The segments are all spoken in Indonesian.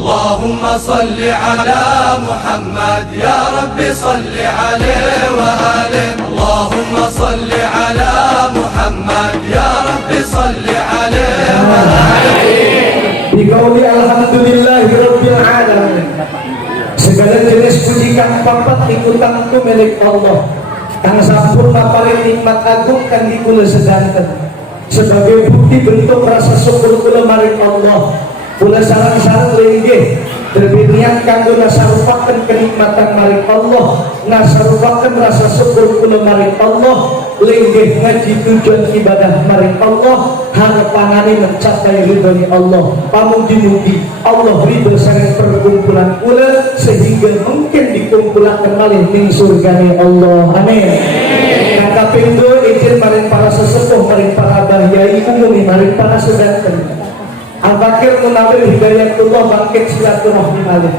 Allahumma salli ala Muhammad ya Rabbi salli alaihi wa alihi. Allahumma salli ala Muhammad ya Rabbi salli alaihi wa alihi. Biqauli alhamdulillahi rabbil alamin. Segala jenis puji kang papat ikutan itu milik Allah. Kang sampurna paling nikmat agung kang dikula sedanten. Sebagai bukti bentuk rasa syukur kula maring Allah. Kula sarang-sarang linggih berniat kanggo nasarupaken kenikmatan maring Allah, nasarupaken rasa syukur kula maring Allah, linggih ngaji tujuan ibadah maring Allah, harapanane mencapai ridhoni Allah. Pamugi-mugi Allah ridho sareng perkumpulan kula sehingga mungkin dikumpulaken malih ning surgane Allah. Amin. Kata pindho izin maring para sesepuh, maring para bahyai umum, maring para sedanten. Al-Fakir Munawir Hidayatullah bangkit silaturahmi malih.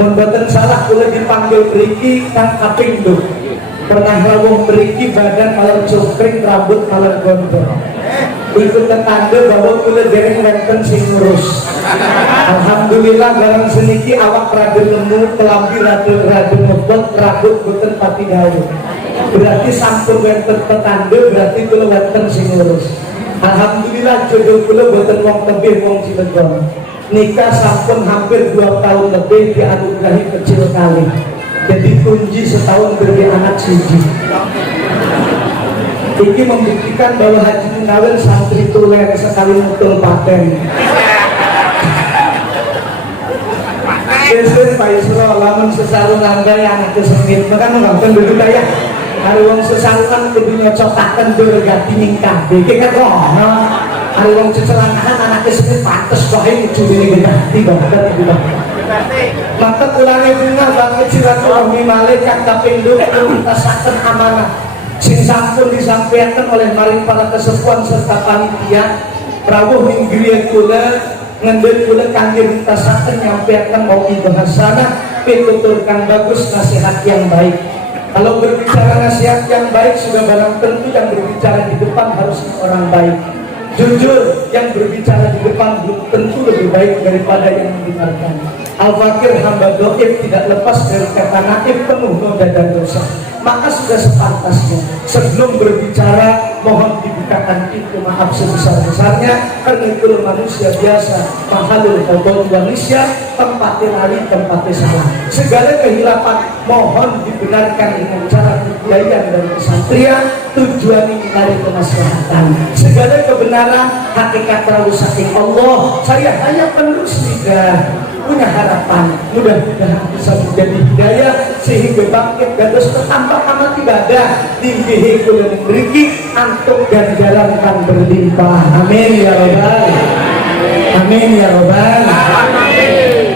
Mun boten salah kula dipanggil mriki kang kapindo. Pernah rawuh mriki badan malah cungkring, rambut malah gondrong. Ikut tetangga bahwa kula dereng wonten sing ngurus. Alhamdulillah barang seniki awak rada lemu, kelambi rada ngebot, rambut boten pati dawu. Berarti sampun wonten tetangga, berarti kula wonten sing ngurus. Alhamdulillah jodoh kula boten wong tebih wong Cilegon. Nikah sampun hampir 2 tahun lebih dianugerahi kecil kali. Jadi kunci setahun beri anak siji. Ini membuktikan bahwa Haji Munawir santri tulen sekali mutul paten. Biasanya Pak Isro lamun sesarung anda yang anak kesengit, maka nggak dulu kayak hari wong sesarukan kudu nyocokaken durgati ning kabeh iki kan ono hari wong cecelanahan anake sing pantes wae ujune gedati banget iki maka kulane bunga banget silaturahmi malih kang kapindho nuntasaken amanah sing sampun disampaikan oleh maring para kesepuhan serta panitia rawuh ning griya kula ngendel kula kangge nuntasaken nyampaikan mauqi bahasana pitutur kang bagus, nasihat yang baik. Kalau berbicara nasihat yang baik sudah barang tentu yang berbicara di depan harus orang baik. Jujur, yang berbicara di depan belum tentu lebih baik daripada yang mendengarkan. Al-Fakir hamba doib tidak lepas dari kata naib penuh noda dan dosa. Maka sudah sepantasnya sebelum berbicara mohon dibukakan pintu maaf sebesar-besarnya karena itu manusia biasa mahalul qadar manusia tempatnya lali tempatnya salah. Segala kehilapan mohon dibenarkan dengan cara kebiayaan dan kesantrian tujuan mencari kemaslahatan. Segala kebenaran hakikat rawuh saking Allah. Saya hanya penerus lidah punya harapan mudah-mudahan bisa menjadi hidayah sehingga bangkit dados tambah amat ibadah tinggi kula mriki antuk ganjaran kang berlimpah. Amin ya rabbal amin ya rabbal amin.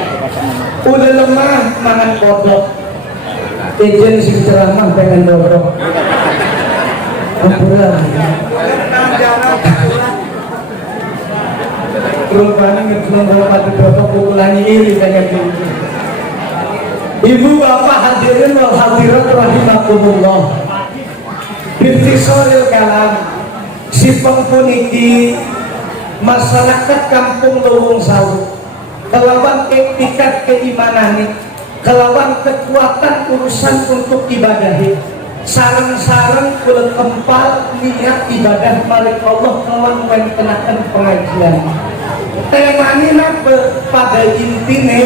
Udah lemah mangan kodok izin sing ceramah pengen dorong rupanya ngejelong kalau pada bapak pukulannya iri kayak gitu. Ibu bapak hadirin wal hadirat rahimakumullah. Bintisoril kalam si pengpuniki masyarakat kampung Lowong Sawu kelawan etikat keimanan, kelawan kekuatan urusan untuk ibadahi sarang-sarang kulit kempal niat ibadah maring Allah kelawan mengenakan pengajian. Temanya pada intinya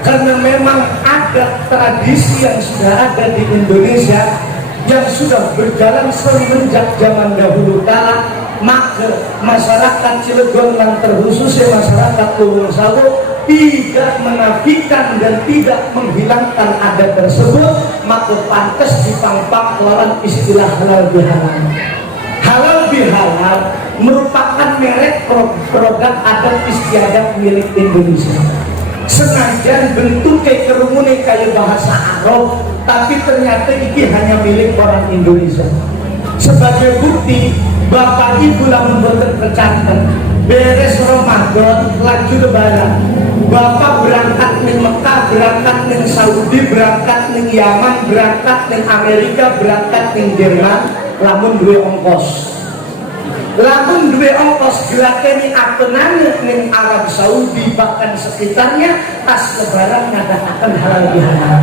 karena memang ada tradisi yang sudah ada di Indonesia yang sudah berjalan semenjak zaman dahulu kala, maka masyarakat Cilegon dan terkhususnya masyarakat Lowong Sawu tidak menafikan dan tidak menghilangkan adat tersebut, maka pantas dipangpak lawan istilah halal bihalal. Halal bihalal merupakan merek produk adat istiadat milik Indonesia. Senajan bentuknya kerumunan kayak bahasa Arab, tapi ternyata ini hanya milik orang Indonesia. Sebagai bukti, bapak ibu lamun boten kecanten, beres Ramadan laju lebaran, bapak berangkat ning Mekah, berangkat ning Saudi, berangkat ning Yaman, berangkat ning Amerika, berangkat ning Jerman, lamun duwe ongkos. lamun duwe ongkos gelakeni apenane ning Arab Saudi bahkan sekitarnya pas lebaran ngadakan halal bihalal,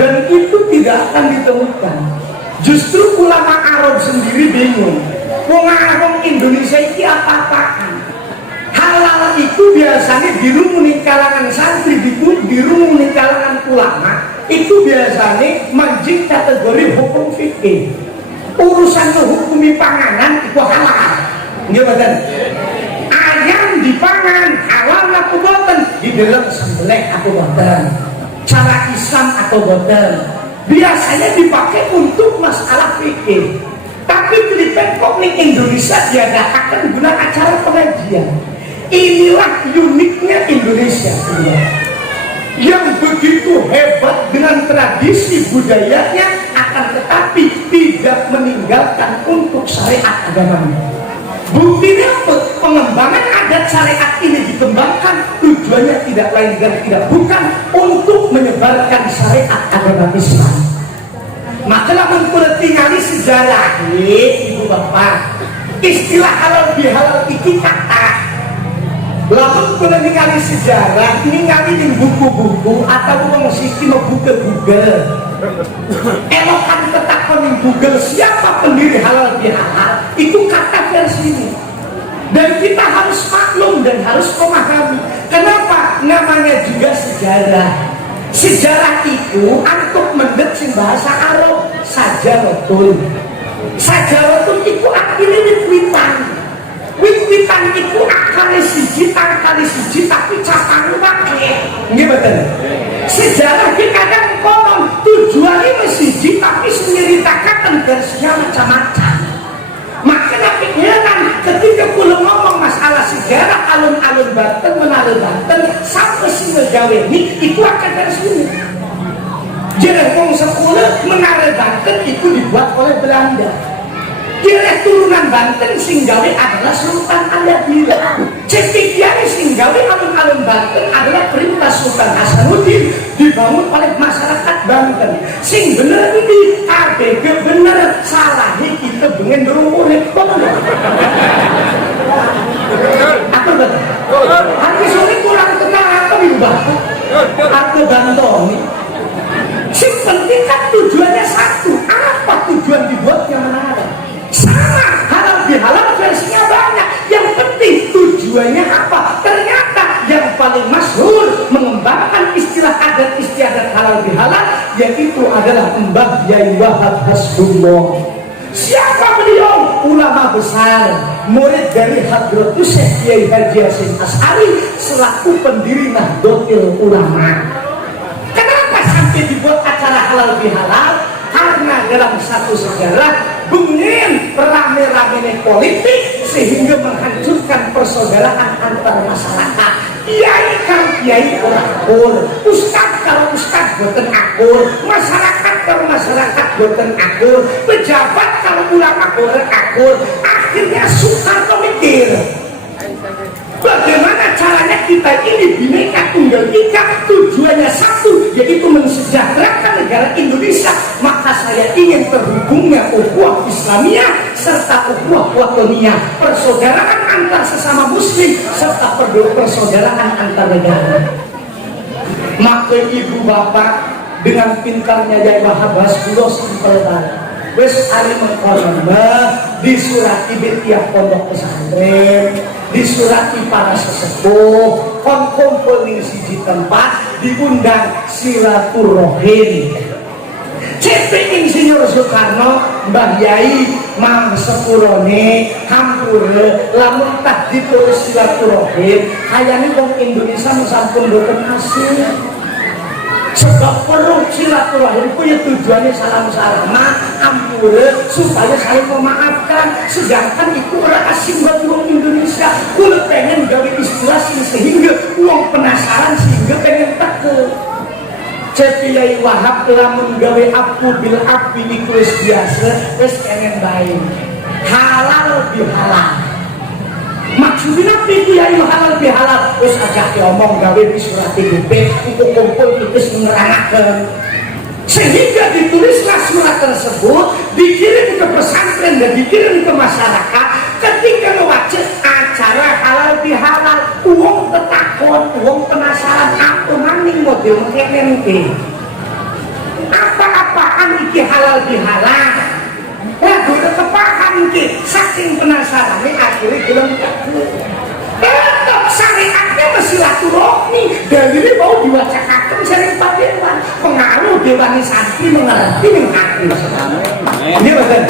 dan itu tidak akan ditemukan. Justru ulama Arab sendiri bingung, wong Arab Indonesia ini apa-apaan. Halal itu biasanya dirumuni kalangan santri, dirumuni kalangan ulama, itu biasanya manjing kategori hukum fikih. Urusan menghukumi panganan itu halal, nggih mboten? Ayam dipangan halal apa boten? Dideleng sembelih apa boten? Cara Islam atau boten? Biasanya dipakai untuk masalah fikih. Tapi Kripek kok ning Indonesia diadakan guna acara pengajian. Inilah uniknya Indonesia yang begitu hebat dengan tradisi budayanya, akan tetapi tidak meninggalkan untuk syariat agamanya. Buktinya pengembangan adat syariat ini dikembangkan tujuannya tidak lain dan tidak bukan untuk menyebarkan syariat agama Islam. Maka lamun kula tingali sejarah ibu bapak, istilah halal bihalal iki kata lamun kula ningali sejarah, ningali di buku-buku atau wong siki membuka Google. Elokan ketakon di Google siapa pendiri halal bihalal, itu kata versi ini. Dan kita harus maklum dan harus memahami. Kenapa? Namanya juga sejarah. Sejarah itu antuk mendet sing bahasa Arab sajarotun. Sajarotun itu artinya wit-witan. Wit-witan itu akali siji tapi capang pakai. Nggih mboten? Sejarah ki kadang konon tujuannya siji tapi nyeritakan versinya macam-macam. Makanya pikiran ketika kula ngomong masalah sejarah alun-alun Banten, Menara Banten sampai Singagaweni itu akan dari sini. Jadi wong sepuluh Menara Banten itu dibuat oleh Belanda. Dia turunan Banten Singgawi adalah Sultan Aladila. Cepikiani Singgawi alun-alun Banten adalah perintah Sultan Hasanuddin dibangun oleh masyarakat Banten. Sing bener ini KBG bener, salahnya kita pengen berumurnya. Apa betul? Aku sore kurang kenal apa ibu bapak? Aku bantoni. Sing penting kan tujuannya satu. Apa tujuan dibuatnya menara? Sama, halal bihalal versinya banyak. Yang penting tujuannya apa? Ternyata yang paling masyhur mengembangkan istilah adat istiadat halal bihalal yaitu adalah Mbah Yai Wahab Hasbullah. Siapa beliau? Ulama besar, murid dari Hadratus Syekh Kiai Haji Hasyim Asy'ari selaku pendiri Nahdlatul Ulama. Kenapa sampai dibuat acara halal bihalal? Karena dalam satu sejarah bungin rame-rame politik sehingga menghancurkan persaudaraan antar masyarakat. Kiai kalau kiai orang akur, ustaz kalau ustaz boten akur, masyarakat kalau masyarakat boten akur, pejabat kalau ulama boten akur. Akhirnya Soekarno mikir, bagaimana caranya kita ini Bhinneka Tunggal Ika, tujuannya satu, yaitu mensejahterakan negara Indonesia. Maka saya ingin terhubungnya ukhuwah Islamiyah serta ukhuwah watoniyah, persaudaraan antar sesama muslim serta persaudaraan antar negara. Maka ibu bapak dengan pintarnya Yai Wahab Hasbullah simpel banget. Wes ali mengkorona disurati tiap pondok pesantren, disurati para sesepuh, kumpul di siji tempat, diundang silaturahim. CP Insinyur Soekarno, Mbah Yai, Mam Sepurone, Hampure, lamun tak ditulis silaturahim, kayaknya wong Indonesia sampun boten asing. Sebab perlu silaturahim punya tujuannya salam-salaman, ampure, supaya saling memaafkan. Sedangkan itu orang asing buat wong Indonesia. Kula pengen gawe istilah sehingga wong penasaran sehingga pengen teke. Cepi Yai Wahab lamun gawe apu bil api iku wis biasa, wis pengen bae. Halal bihalal. Maksudnya itu ya halal bihalal. Wis ajak diomong gawe di surat DP untuk kumpul titis menerangkan. Sehingga ditulislah surat tersebut, dikirim ke pesantren dan dikirim ke masyarakat. ketika ngewajib acara halal bihalal, uang tetakon, uang penasaran apa maning model kenen iki. Apa-apaan iki halal bihalal. Lah udah kepaham iki, saking penasaran akhirnya gelem tetap syariatnya masih silaturahmi. Dalile mau diwacakaken sering Pak Dewan, pengaruh Dewan Santri mengerti ning ati. Ini betul.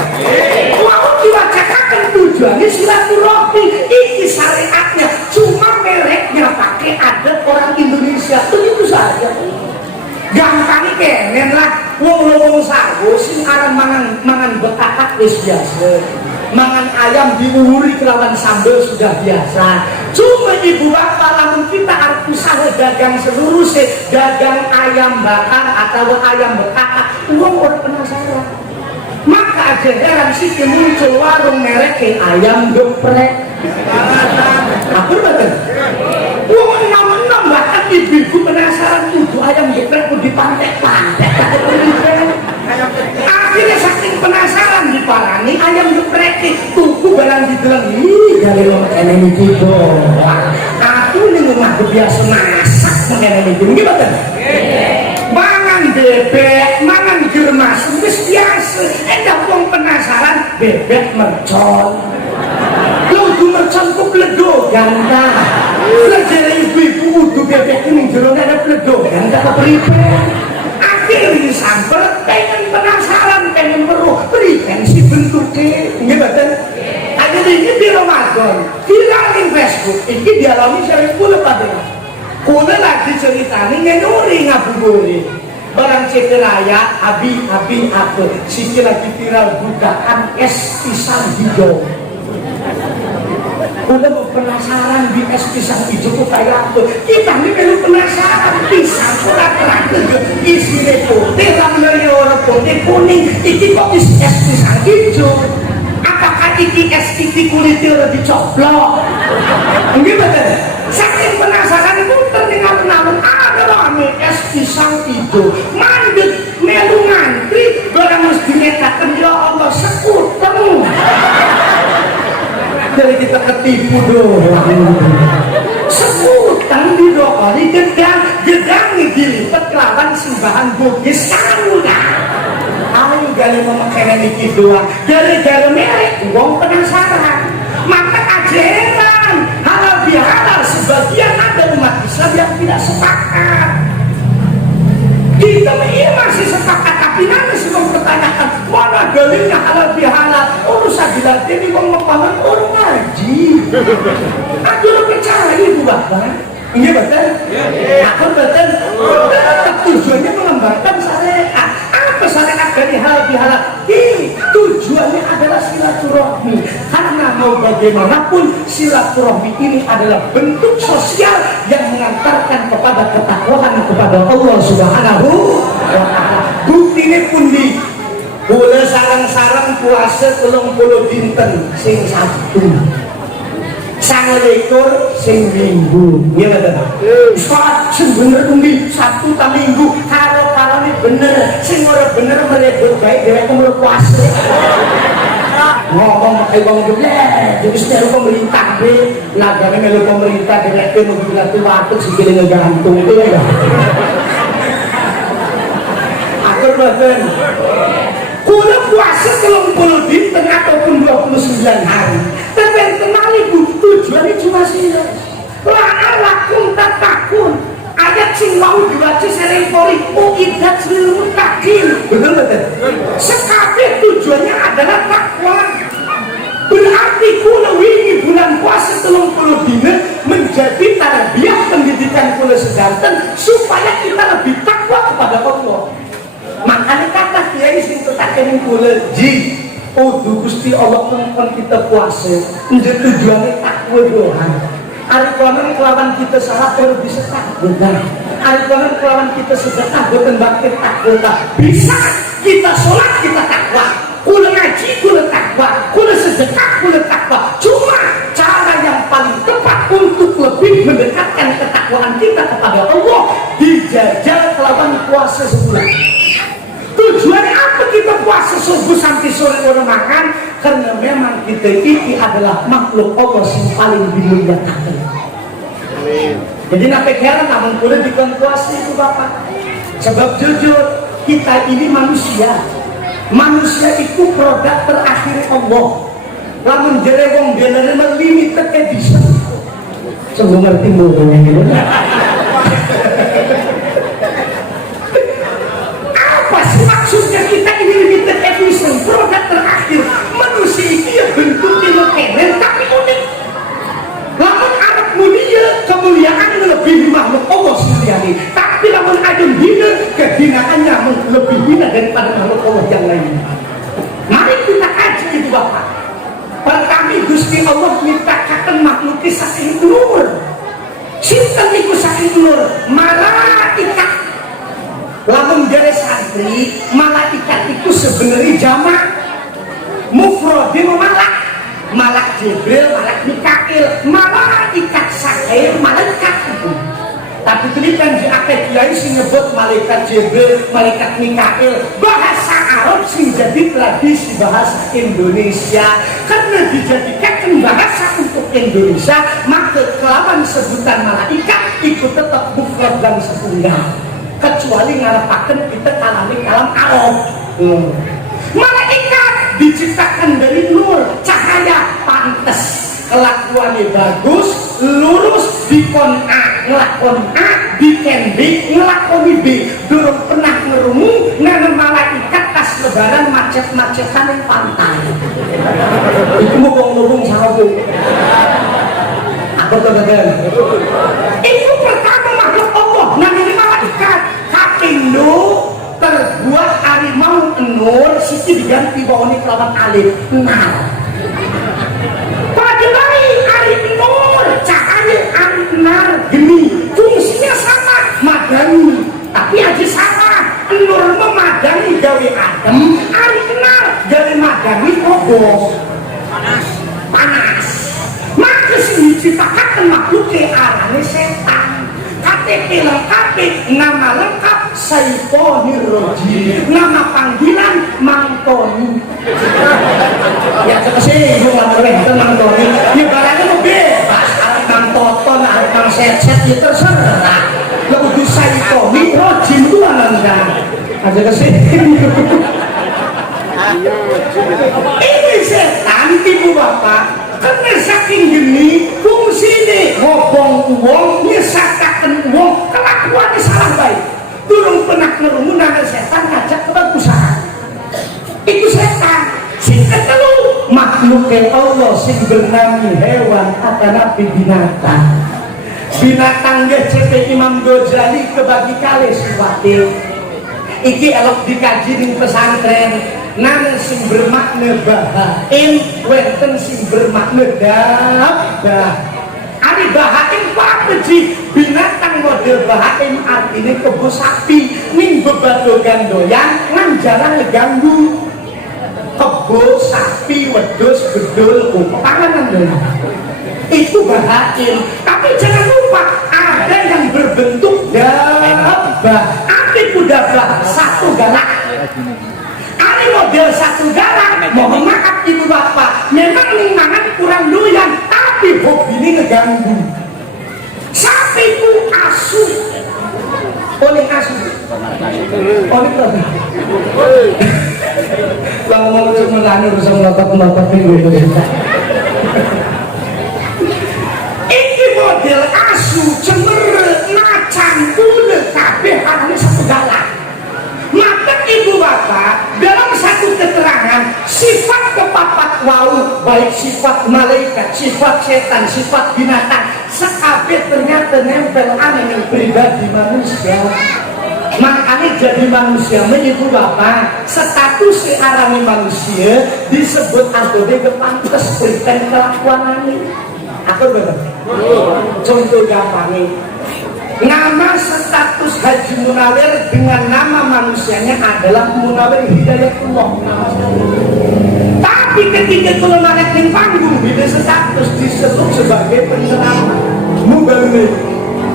Mau diwacakaken tujuannya silaturahmi, iki syariatnya, cuma mereknya pakai adat orang Indonesia. Begitu saja. Gampang kenen lah, wong sawo sing aran mangan bekakak wis biasa. Mangan ayam diuluri kelawan sambal sudah biasa. Cuma ibu bapak lamun kita harus usaha dagang seluruh dagang ayam bakar atau ayam bekakak, uang orang penasaran. Maka aja heran sih muncul warung merek ayam geprek. Apa betul? Uang enam bahkan ibu penasaran tuh ayam geprek mau dipantek-pantek. Akhirnya saking penasaran diparani ayam geprek tuku barang dideleng. Ih, dari lo kene iki doang. Aku ning omah biasa masak kene iki. Gimana? Mangan bebek, mangan germas, wis biasa. Endah wong penasaran bebek mercon. Kudu mercon ku bledogan ta. Lajare ibu-ibu kudu bebek ning jero ada bledogan ta kepriwe. Akhirnya sampel pengen penasaran, pengen meruh berikan si bentuknya ini betul. Akhirnya ini di Ramadan viral di Facebook ini dialami sering pula pada kula lagi ceritanya ngenuri ngabuburi barang cekeraya abi apa sisi lagi viral bukaan es pisang hijau. Udah mau penasaran di es pisang hijau kok kayak apa? Kita ini perlu penasaran pisang kurang isinya putih, ramai orang putih kuning. Iki kok isi es pisang hijau? Apakah iki es iki kulitnya lebih coplok? Gimana? Saking penasaran itu terdengar namun ada rame es pisang hijau. Mandek melu ngantri barang mesti ngetakan ya Allah sekuteng. Jadi kita ketipu doang. Sekutang di doa ini gedang dilipat kelawan simbahan bugis sauna. Ayo gali memakai niki doang. Gara-gara merek uang penasaran. Maka ajaran halal bihalal sebagian ada umat Islam yang tidak sepakat. Kita masih sepakat tapi nanti sebelum pertanyaan mana dalilnya halal bihalal urusan dilatih ini memahami orang ngaji. Aku percaya ibu bapak. Ini betul? Aku betul. Tujuannya mengembangkan syariat. Apa syariat dari halal bihalal? Ini tujuannya adalah silaturahmi. Karena mau bagaimanapun silaturahmi ini adalah bentuk sosial yang mengantarkan kepada ketakwaan kepada Allah Subhanahu wa Ta'ala. Bukti ini pun di boleh sarang-sarang puasa 30 dinten sing Sabtu 29 sing Minggu. Iya betul. Saat sing bener kuwi Sabtu ta Minggu karo-karone bener sing ora bener melebur baik dhewek melu puasa. Ngomong pakai wong gede, jadi setelah pemerintah be, lagane melu pemerintah dhewek mobil latu watuk sikile ngegantung itu ya. Aku boten. Kula puasa 30 dinten ataupun 29 hari. Tapi kenali tujuannya cuma sih. La'alakum tattaqun. Ayat sing mau dibaca sering pori uidat lil muttaqin. Betul betul. Sekabeh tujuannya adalah takwa. Berarti kula wingi bulan puasa 30 dina menjadi tarbiyah pendidikan kula sedanten supaya kita lebih takwa kepada Allah. Makanya kata kiai sing tetaken kula ji kudu Gusti Allah mengkon kita puasa menjadi tujuannya takwa doang. Ari konon kelawan kita salah baru bisa takwa. Ari konon kelawan kita sedekah boten bakti takwa. Bisa kita sholat kita takwa, kula ngaji kula takwa, kula sedekah kula takwa. Cuma cara yang paling tepat untuk lebih mendekatkan ketakwaan kita kepada Allah dijajal kelawan puasa sebulan. Tujuannya apa kita puasa subuh sampai sore orang makan? karena memang kita ini adalah makhluk Allah yang paling dimuliakan. Jadi nape heran namun boleh dikonkuasi itu Bapak. Sebab jujur kita ini manusia. Manusia itu produk terakhir Allah. Lamun jere wong bener-bener limited edition. Sungguh ngerti mulutnya gitu. Apa sih maksudnya kita ini limited edition? Produk terakhir. Manusia itu ya bentuknya keren tapi unik. Lamun anak mulia kemuliaan lebih makhluk Allah sendiri. Tapi lamun ada hina kehinaannya lebih hina daripada makhluk Allah yang lain. Mari kita kaji itu Bapak. Pertama Gusti Allah menciptakan makhluk saking nur. Sinten niku saking nur? Malaikat. Lamun jare santri, malaikat itu sebenarnya jamak. Mufrad malak. Malak Jibril, malak Mikail, malaikat saking malaikat itu. Tapi tulisan di akhir kiai sing nyebut malaikat Jibril, malaikat Mikail, bahasa Arab sing jadi tradisi bahasa Indonesia. Karena dijadikan bahasa untuk Indonesia, maka kelawan sebutan malaikat itu tetap mufrad dan setunggal. Kecuali ngarepaken kita kalami kalam Arab. Malaikat diciptakan dari nur, cahaya, pantes. Kelakuannya bagus, lurus, dikon A, ngelakon A, diken B, ngelakoni B. Durung pernah ngerungu, nana malaikat tas lebaran macet-macetan yang pantai. Itu ngomong-ngomong sama Bu. Apa teman-teman? Itu pertama makhluk Allah, namanya malaikat. Kakindo terbuat harimau nur, sisi diganti bawahnya kelawan alif, nar. Nur, cahaya nar geni, fungsinya sama, madani, tapi aja sama. Nur memadani gawe adem, nar gawe madani obos, panas. Maka sih diciptakan makhluk ke arahnya setan. KTP lengkap, nama lengkap Saifonir Roji, nama panggilan Mang Tony. Ya sekesih, gue gak boleh itu Mang Tony. Ya barangnya lu bebas, arep Mang Toton, arep Mang Set-Set, ya terserah. Lebih Saifonir Roji itu nendang. Aja kesih. Ini setan tipu Bapak. Karena saking gini, fungsi ini ngobong uang, nyesatakan uang, kelakuannya salah baik. Durung pernah ngerungu nana setan ngajak kebagusan. Itu setan. Sing ketelu makhluk Allah sing bernami hewan atau nabi binatang. Binatang GCP Imam Ghazali kebagi kali siwatil. Iki elok dikaji di pesantren. Nang sing bermakna bahain, wenten sing bermakna dabah. Ari bahain apa sih? Binatang model bahain artinya kebo sapi, ning bebado gandoyan, nang jarang ngeganggu. Kebo sapi, wedus, bedul, panganan dong. Itu bahain. Tapi jangan lupa ada yang berbentuk dabah. Arti dabah satu galak. Model satu galak, mohon maaf ibu bapak, memang lingkungan kurang doyan, tapi hobi ini ngeganggu. Sapi itu asu, oleh asu, oleh terus. Kalau mau cuma nanya urusan melotot minggu itu kita. Ini model asu, cemer, macan, kulit, kabeh harusnya satu galak. Maka ibu bapak dalam satu keterangan sifat kepapat wau, baik sifat malaikat, sifat setan, sifat binatang, sekabeh ternyata nempel aneh yang pribadi manusia. Makanya jadi manusia ibu bapak status searami manusia disebut antode kepantes berikan kelakuan ini. Aku betul. Contoh gampangnya. Nama status Haji Munawir dengan nama manusianya adalah Munawir Hidayatullah. Tapi ketika kalau naik di panggung, bila status disebut sebagai penceramah Muballigh.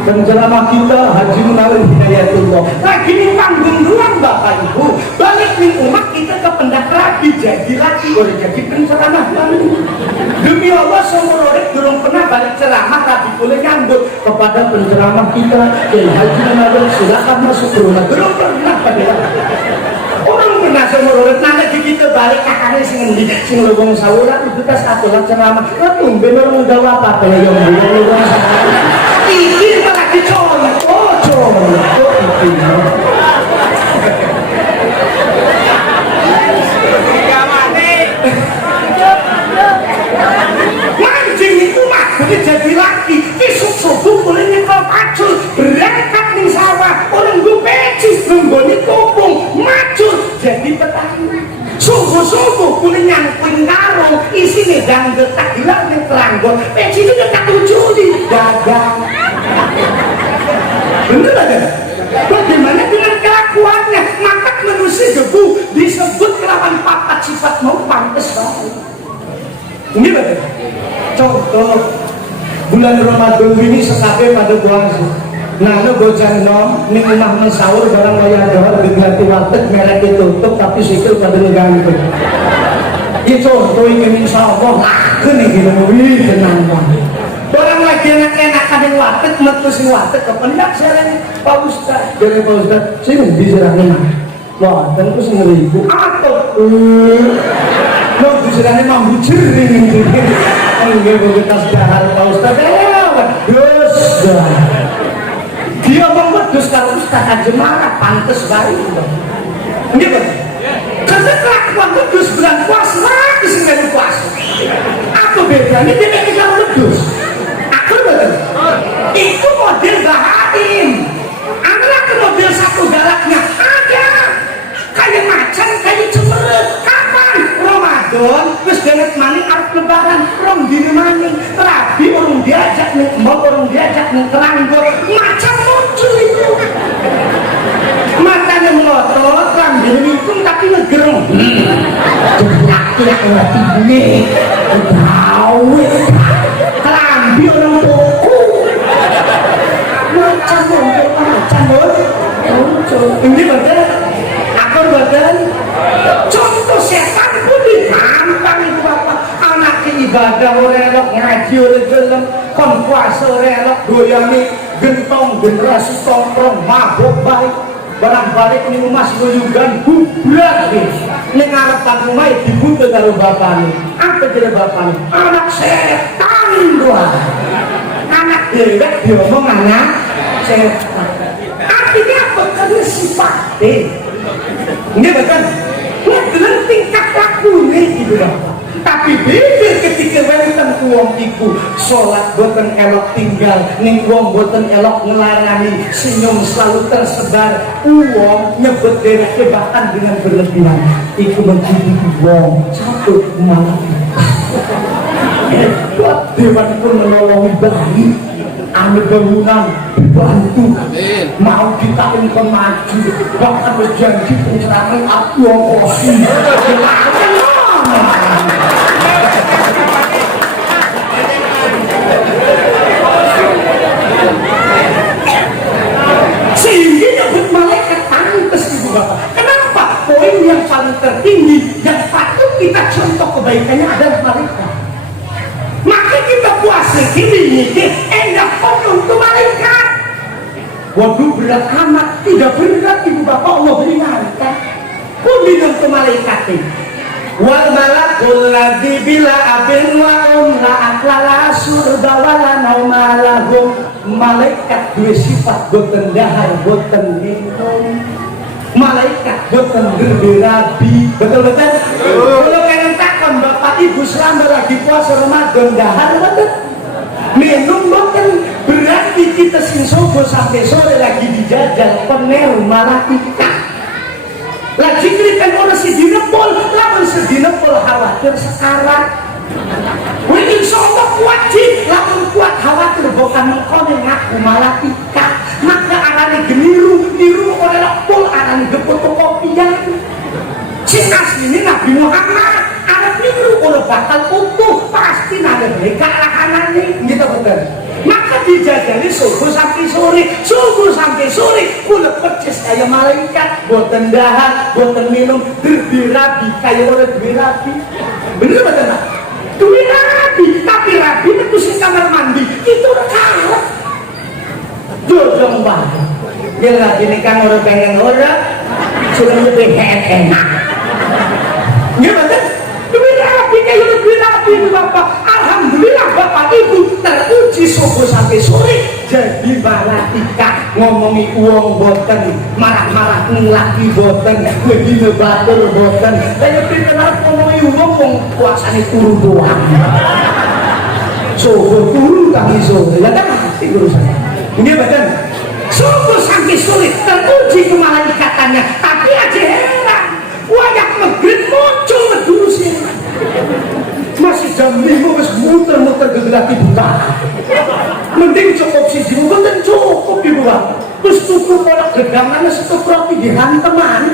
Penceramah kita Haji Munawir Hidayatullah. Lagi di panggung doang Bapak Ibu, balik di umat kita ke pendak rabi. jadi laki boleh jadi penceramah demi Allah seumur hidup durung pernah balik ceramah tapi boleh nyambut kepada penceramah kita Kiai Haji Nawawi silakan masuk ke rumah durung pernah pada orang pernah seumur hidup nanti kita balik kakaknya sing ngendi sing lubung saluran itu tas aturan ceramah tumben orang udah apa ya yang belum ini malah contoh mancing itu mah boleh jadi laki kisuk subuh boleh nyekel pacul berangkat nih sawah orang gue pecis nenggoni kopong macul jadi petani subuh-subuh boleh nyangkling karung isinya dan detak hilang nih teranggon pecis itu detak ujuli dagang bener aja bagaimana dengan kelakuannya maka manusia debu disebut kelawan papat sifat mau pantes banget ini betul contoh bulan Ramadan ini sekabeh pada puasa nah lo gojang nom ini rumah mensaur barang wayah dohar diganti warteg merek ditutup tapi sikil pada ngegantung ini contoh ini insya Allah laku nih gini wih tenang banget orang lagi enak-enak ada warteg metusin warteg kependak saya Pak Ustaz dari Pak Ustaz saya nggak bisa nanya wah tentu saya ngeribu atau lo disirannya mampu jering enggak begitu dahar Pak Ustaz dus dia memedus kalau Ustaz aja marah pantes baik ini betul karena kelakuan medus bulan puasa lagi sih puasa apa bedanya dia tidak medus aku betul itu model bahain anak model satu galaknya ada kayak macan kayak cemeret kapan Ramadan terus denet maning arep lebaran rong dina maning rabi orang diajak nih mau orang diajak nih teranggur macam muncul itu matanya melotot rambutnya mingkung tapi ngegerong jadi laki-laki ngerti ini gawe kelambi orang tuku macam muncul ini betul aku betul contoh setan pun gampang itu bapak anaknya ibadah orelok ngaji oleh gelem kon puasa orelok doyani gentong generasi tongkrong mabuk baik barang balik ini rumah seguyugan bubrak ini ngarepan rumah dibuka karo bapak ini apa jadi bapak ini anak setan doang anak dewek diomong anak setan artinya apa karena sifatnya ini bahkan ngedelan tingkat lakunya gitu bapak tapi beda ketika wenten uang iku sholat boten elok tinggal ning uang boten elok ngelarani senyum selalu tersebar uang nyebut diri bahkan dengan berlebihan iku menjadi uang satu malam buat dewan pun menolong bayi ambil bangunan bantu mau kita ingin maju bahkan berjanji pencerahan aku yang kosong sehingga nyebut malaikat pantes ibu bapak kenapa? Poin yang paling tertinggi yang patut kita contoh kebaikannya adalah malaikat maka kita puasa ini enggak kok untuk malaikat waduh berat amat tidak berat ibu bapak Allah beringatkan pun untuk malaikat ini wal malakul ladzi bila abin wa la aklala surga wala naumalahum malaikat dua sifat boten dahar boten minum malaikat boten berberabi betul-betul kalau kalian takon bapak ibu selama lagi puasa Ramadan dahar boten minum boten berarti kita sing subuh sampai sore lagi dijajal pener malaikat lagi kan orang sedina pol lawan sedina pol khawatir sekarang insya Allah kuat sih lawan kuat khawatir bukan mengkone ngaku malaikat maka arane geniru niru oleh pol arane gefotokopian si asli ini Nabi Muhammad arane niru oleh bakal utuh pasti ada mereka arahanane gitu betul maka dijajali subuh sampai sore kula percis kaya malaikat, boten dahar, boten minum, birabi kaya orang birabi. Bener betul nggak? Duwe rabi, tapi rabi itu sing kamar mandi itu kalah. Jojong banget. Dia lagi nih kan orang pengen orang, sudah lebih enak. Ya betul. Duwe rabi kayak lebih rabi bapak. Alhamdulillah bapak ibu teruji subuh sampai sore. Jadi malaika ngomongi uang boten, marah-marah ngelaki boten, begini batur boten. Saya pinter ngomongi uang puasanya turun doang. Subuh turun kami sore, lah kan pasti urusan. Ini betul. Subuh sampai sore teruji ke malaikatannya, tapi aja heran. Wayak maghrib muncul medusin. Masih jam 5 wis muter-muter gegelati buta. Mending cukup siji mboten cukup ibu bapak. Terus tuku kolak gedangane stok roti dihanteman.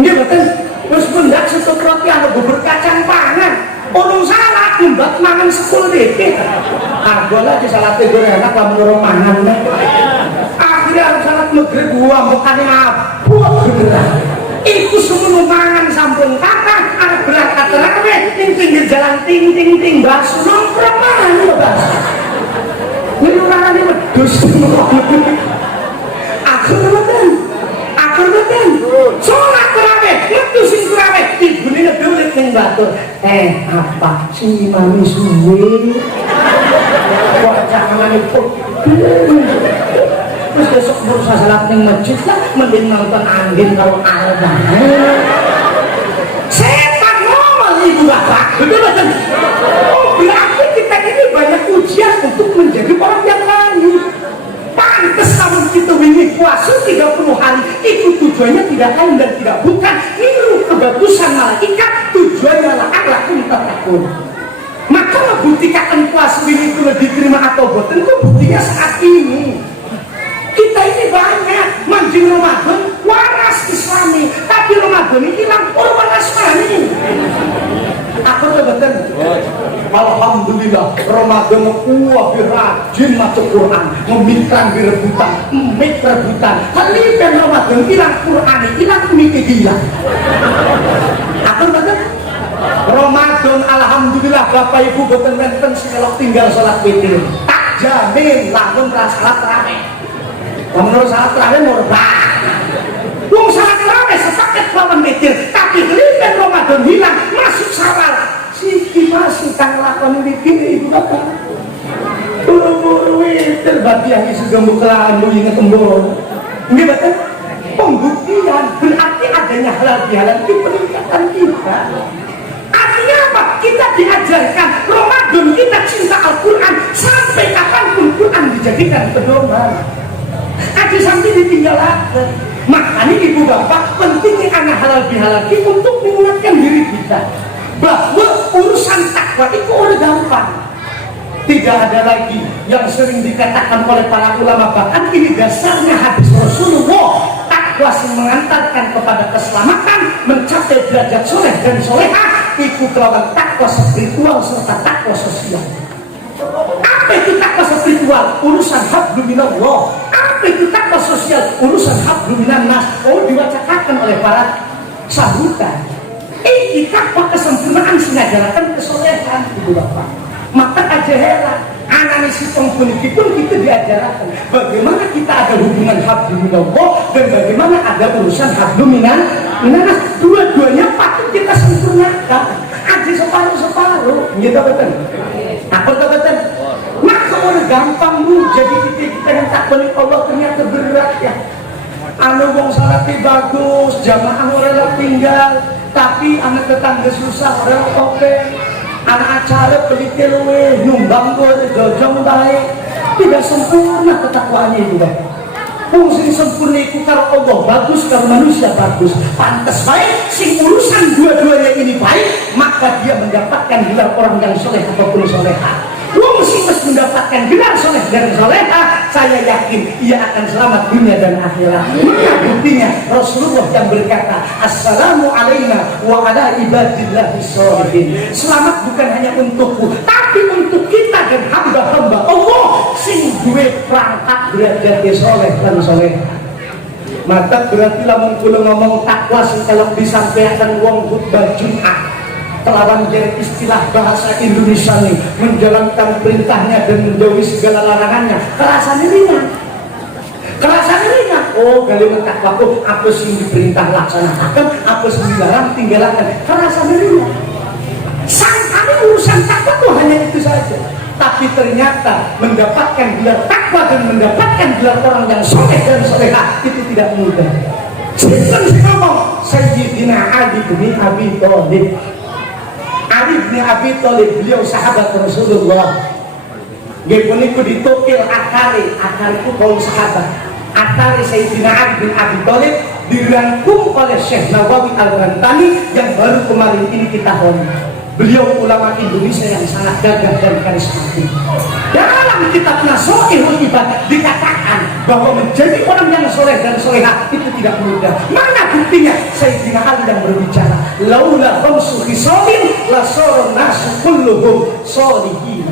Nggih mboten. Terus mendak stok roti ana bubur kacang pangan. Ono salah mbak mangan sekul dhewe. Argola di salate goreng enak lamun ora mangan. Akhirnya salat magrib gua mbokane abot beneran. Iku semono mangan sampun kathah arep berangkat terawih ning pinggir jalan ting ting ting basu nongkrong mangan lho Bas. Nurane wedhus. Akhir mboten. Salat terawih, metu sing terawih ibune ngedulit ning batur. Apa sih mami suwe? Kok jangan ikut. Terus besok berusaha salat ning masjid lah, mending nonton angin kalau ada. Setan ngomong ibu bapak, betul. Oh, berarti kita ini banyak ujian untuk menjadi orang yang lain. Pantes namun kita ini puasa 30 hari, itu tujuannya tidak lain dan tidak bukan niru kebagusan malaikat, tujuannya la'allakum tattaqun. Maka membuktikan puasa ini itu diterima atau boten, itu buktinya saat ini. Kita ini banyak manjing Ramadan waras Islami, tapi Ramadan ini hilang urban asmani. Aku tuh betul. Alhamdulillah Ramadan rajin maca Quran, memikran direbutan, rebutan. Halipan Ramadan hilang Quran, hilang mikir dia. Aku betul. Ramadan alhamdulillah Bapak Ibu boten nenten selok tinggal salat witir. Tak jamin lamun ra salat tarawih. Menurut salat terakhir murah. Wong salat terakhir sepaket lawan mikir, tapi gelikan Ramadan hilang masuk Syawal. Siki masih kang lakon mikir ibu bapak. Buru-buru witir bagian isu gembuk lalu ingat tembok. Ini betul. Pembuktian berarti adanya halal bihalal di peningkatan kita. Artinya apa? Kita diajarkan Ramadan kita cinta Al-Quran sampai kapanpun Quran dijadikan pedoman. Aja sampai ditinggalkan. Makanya ibu bapak pentingnya anak halal bihalal untuk mengingatkan diri kita bahwa urusan takwa itu udah gampang. Tidak ada lagi yang sering dikatakan oleh para ulama, bahkan ini dasarnya hadis Rasulullah, takwa yang mengantarkan kepada keselamatan, mencapai derajat soleh dan solehah, itu kelawan takwa spiritual serta takwa sosial. Apa itu takwa spiritual? Urusan hablum minallah. Apa itu takwa sosial? Urusan hablum minannas. Oh, diwacakakan oleh para sahabat. Ini takwa kesempurnaan sengajakan kesolehan ibu bapak. Maka aja heran, analisis pengkunci pun kita diajarkan bagaimana kita ada hubungan hablum minallah dan bagaimana ada urusan hablum minannas. Dua-duanya patut kita sempurnakan. Aja separuh-separuh. Gitu betul. Apa betul? Maka orang gampang lu jadi kita yang tak balik Allah ternyata berat ya. Anu wong salate bagus, jamaah orang tinggal, tapi anak tetangga susah orang oke. Anak acara peliti luwe, nyumbang gue jojong baik. Tidak sempurna ketakwaannya itu kan. Fungsi sempurna itu kalau Allah bagus, kalau manusia bagus. Pantas baik, sing urusan dua-duanya ini baik, maka dia mendapatkan gelar orang yang soleh ataupun soleha. Wong sing mendapatkan gelar soleh dan soleha, saya yakin ia akan selamat dunia dan akhirat. Buktinya Rasulullah yang berkata, Assalamu alaina wa ala ibadillahi sholihin. Selamat bukan hanya untukku, tapi untuk kita dan hamba-hamba Allah sing duwe perangkat derajat soleh dan soleha. Maka berarti lamun kula ngomong takwa sing kalau disampaikan wong khutbah Jumat kelawan dari istilah bahasa Indonesia nih, menjalankan perintahnya dan menjauhi segala larangannya, kerasannya ringan. Oh, kalian takwa kok apa sih diperintah laksanakan, apa sih dilarang tinggalkan, kerasannya ringan. Sangkanya urusan takwa tuh hanya itu saja. Tapi ternyata mendapatkan gelar takwa dan mendapatkan gelar orang yang soleh dan solehah itu tidak mudah. Sinten sing ngomong? Sayyidina Ali bin Abi Thalib. Ali bin Abi Thalib, beliau sahabat Rasulullah. Nggih punika ditokil akare itu kaum sahabat. Akare Sayyidina Ali bin Abi Thalib dirangkum oleh Syekh Nawawi Al-Bantani yang baru kemarin ini kita hormati. Beliau ulama Indonesia yang sangat gagah dan karismatik. Dalam kitab Nasuhul Ibad dikatakan bahwa menjadi orang yang soleh dan solehah itu tidak mudah. Mana buktinya? Sayyidina Ali yang berbicara, laula khamsu khisalin la sara nasu kulluhum sholihin.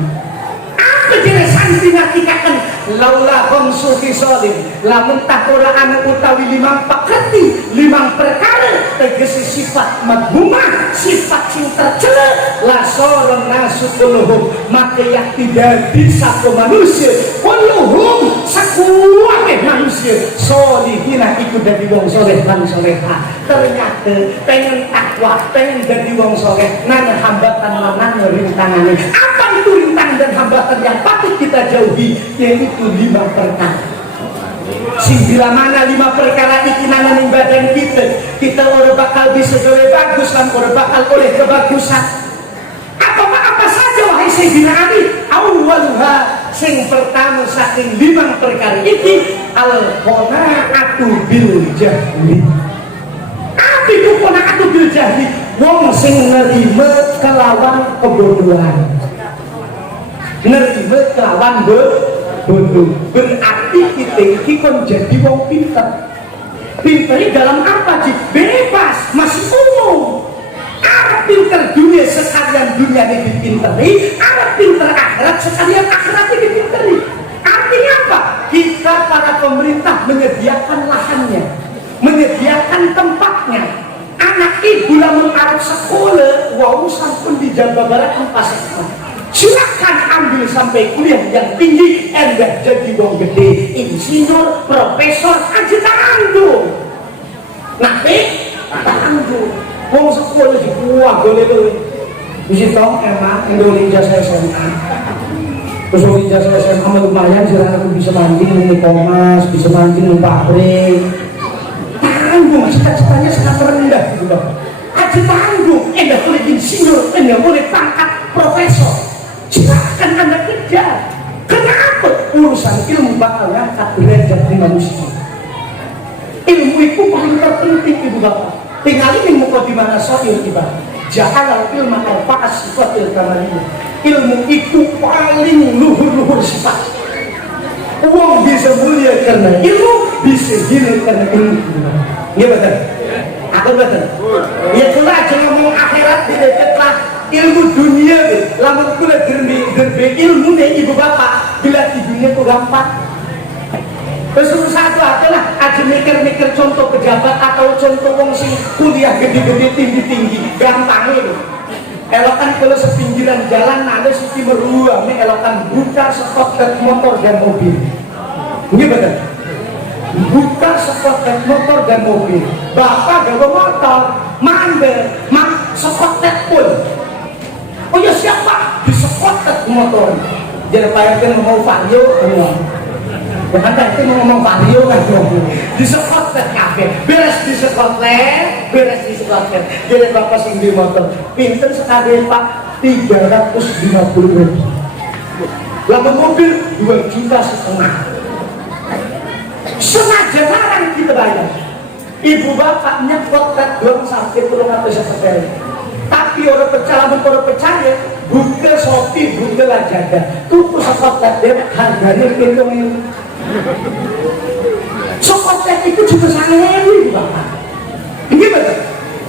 Apa jenis santina dikatakan laula khamsu khisalin, lamun tak ora ana utawi limang pekerti, limang perkara tegese sifat madhumah, sifat sing tercela, la sara nasu kulluhum, maka yang tidak bisa ke manusia kulluhum sakuweh manusia solihina ikut dari wong soleh dan solehah. Ternyata pengen takwa, pengen jadi wong soleh, nana hambatan mana rintangannya. Apa itu rintangan dan hambatan yang patut kita jauhi? Yaitu 5 perkara. Bila mana 5 perkara iki nana ning badan kita ora bakal bisa gawe bagus lan ora bakal oleh kebagusan. Apa saja wahai Sayyidina Ali? Awwaluha, sing pertama saking 5 perkara iki al-qanaatu bil jahli. Apa itu qanaatu bil jahli? Wong sing nerima kelawan kebodohan. Nerima kelawan bodoh. Berarti kita ini kon jadi wong pinter. Pinternya dalam apa sih? Bebas, masih umum. Arab pinter dunia sekalian dunia ini dipinteri, Arab pinter akhirat sekalian akhirat ini dipinteri. Artinya apa? Kita para pemerintah menyediakan lahannya, menyediakan tempatnya. Anak ibu lamun arep sekolah, wau sampun di Jawa Barat pas silakan ambil sampai kuliah yang tinggi, enggak jadi wong gede, insinyur, profesor, aja tanggung. Nabi tanggung. Wong sekolah di buah boleh tuh. Bisa tong emang Indonesia saya SMA. Terus Indonesia saya SMA lumayan, silahkan aku bisa mancing di Komas, bisa mancing di pabrik. Tanggung, cita-citanya sangat rendah gitu Bang. Aja tanggung, enggak boleh insinyur, enggak boleh pangkat profesor. Silakan Anda kejar. Kenapa? Urusan ilmu bakal ngangkat derajat di manusia. Ilmu itu paling terpenting ibu bapak. Tinggal ini muka di mana soal ibadah. Ja'alal ilma al-fa'a sifatil kamaliyah. Ilmu itu paling luhur-luhur sifat. Uang bisa mulia karena ilmu, bisa hina karena ilmu. Iya betul? Aku betul? Ya kula aja ngomong akhirat di dekat lah. Ilmu dunia lamun kula gerbe ilmu deh ibu bapak, bila di dunia itu gampang. Terus satu adalah aja mikir-mikir contoh pejabat atau contoh wong sing kuliah gede-gede tinggi-tinggi, gampang itu. Elokan kalau sepinggiran jalan ada sisi meruang, elokan buka spot motor dan mobil. Ini betul. Buka spot motor dan mobil. Bapak gawe motor, mandel, spot pun. Oh ya siapa? Di sekotek motor. Jadi Pak RT mau Vario, bukan tadi mau ngomong Vario kan? Di sekotek kafe, beres di sekotek. Jadi Bapak sing di motor, pinter sekali Pak, 350.000. Lalu mobil 2,5 juta. Sengaja larang kita bayar. Ibu bapaknya kotak doang sampai pulang atau seperti. Tapi orang percaya, buka Shopee, buka Lazada, tuku sekotak dia harganya hitung. Sekotak itu juga sangat Bapak. Ini betul.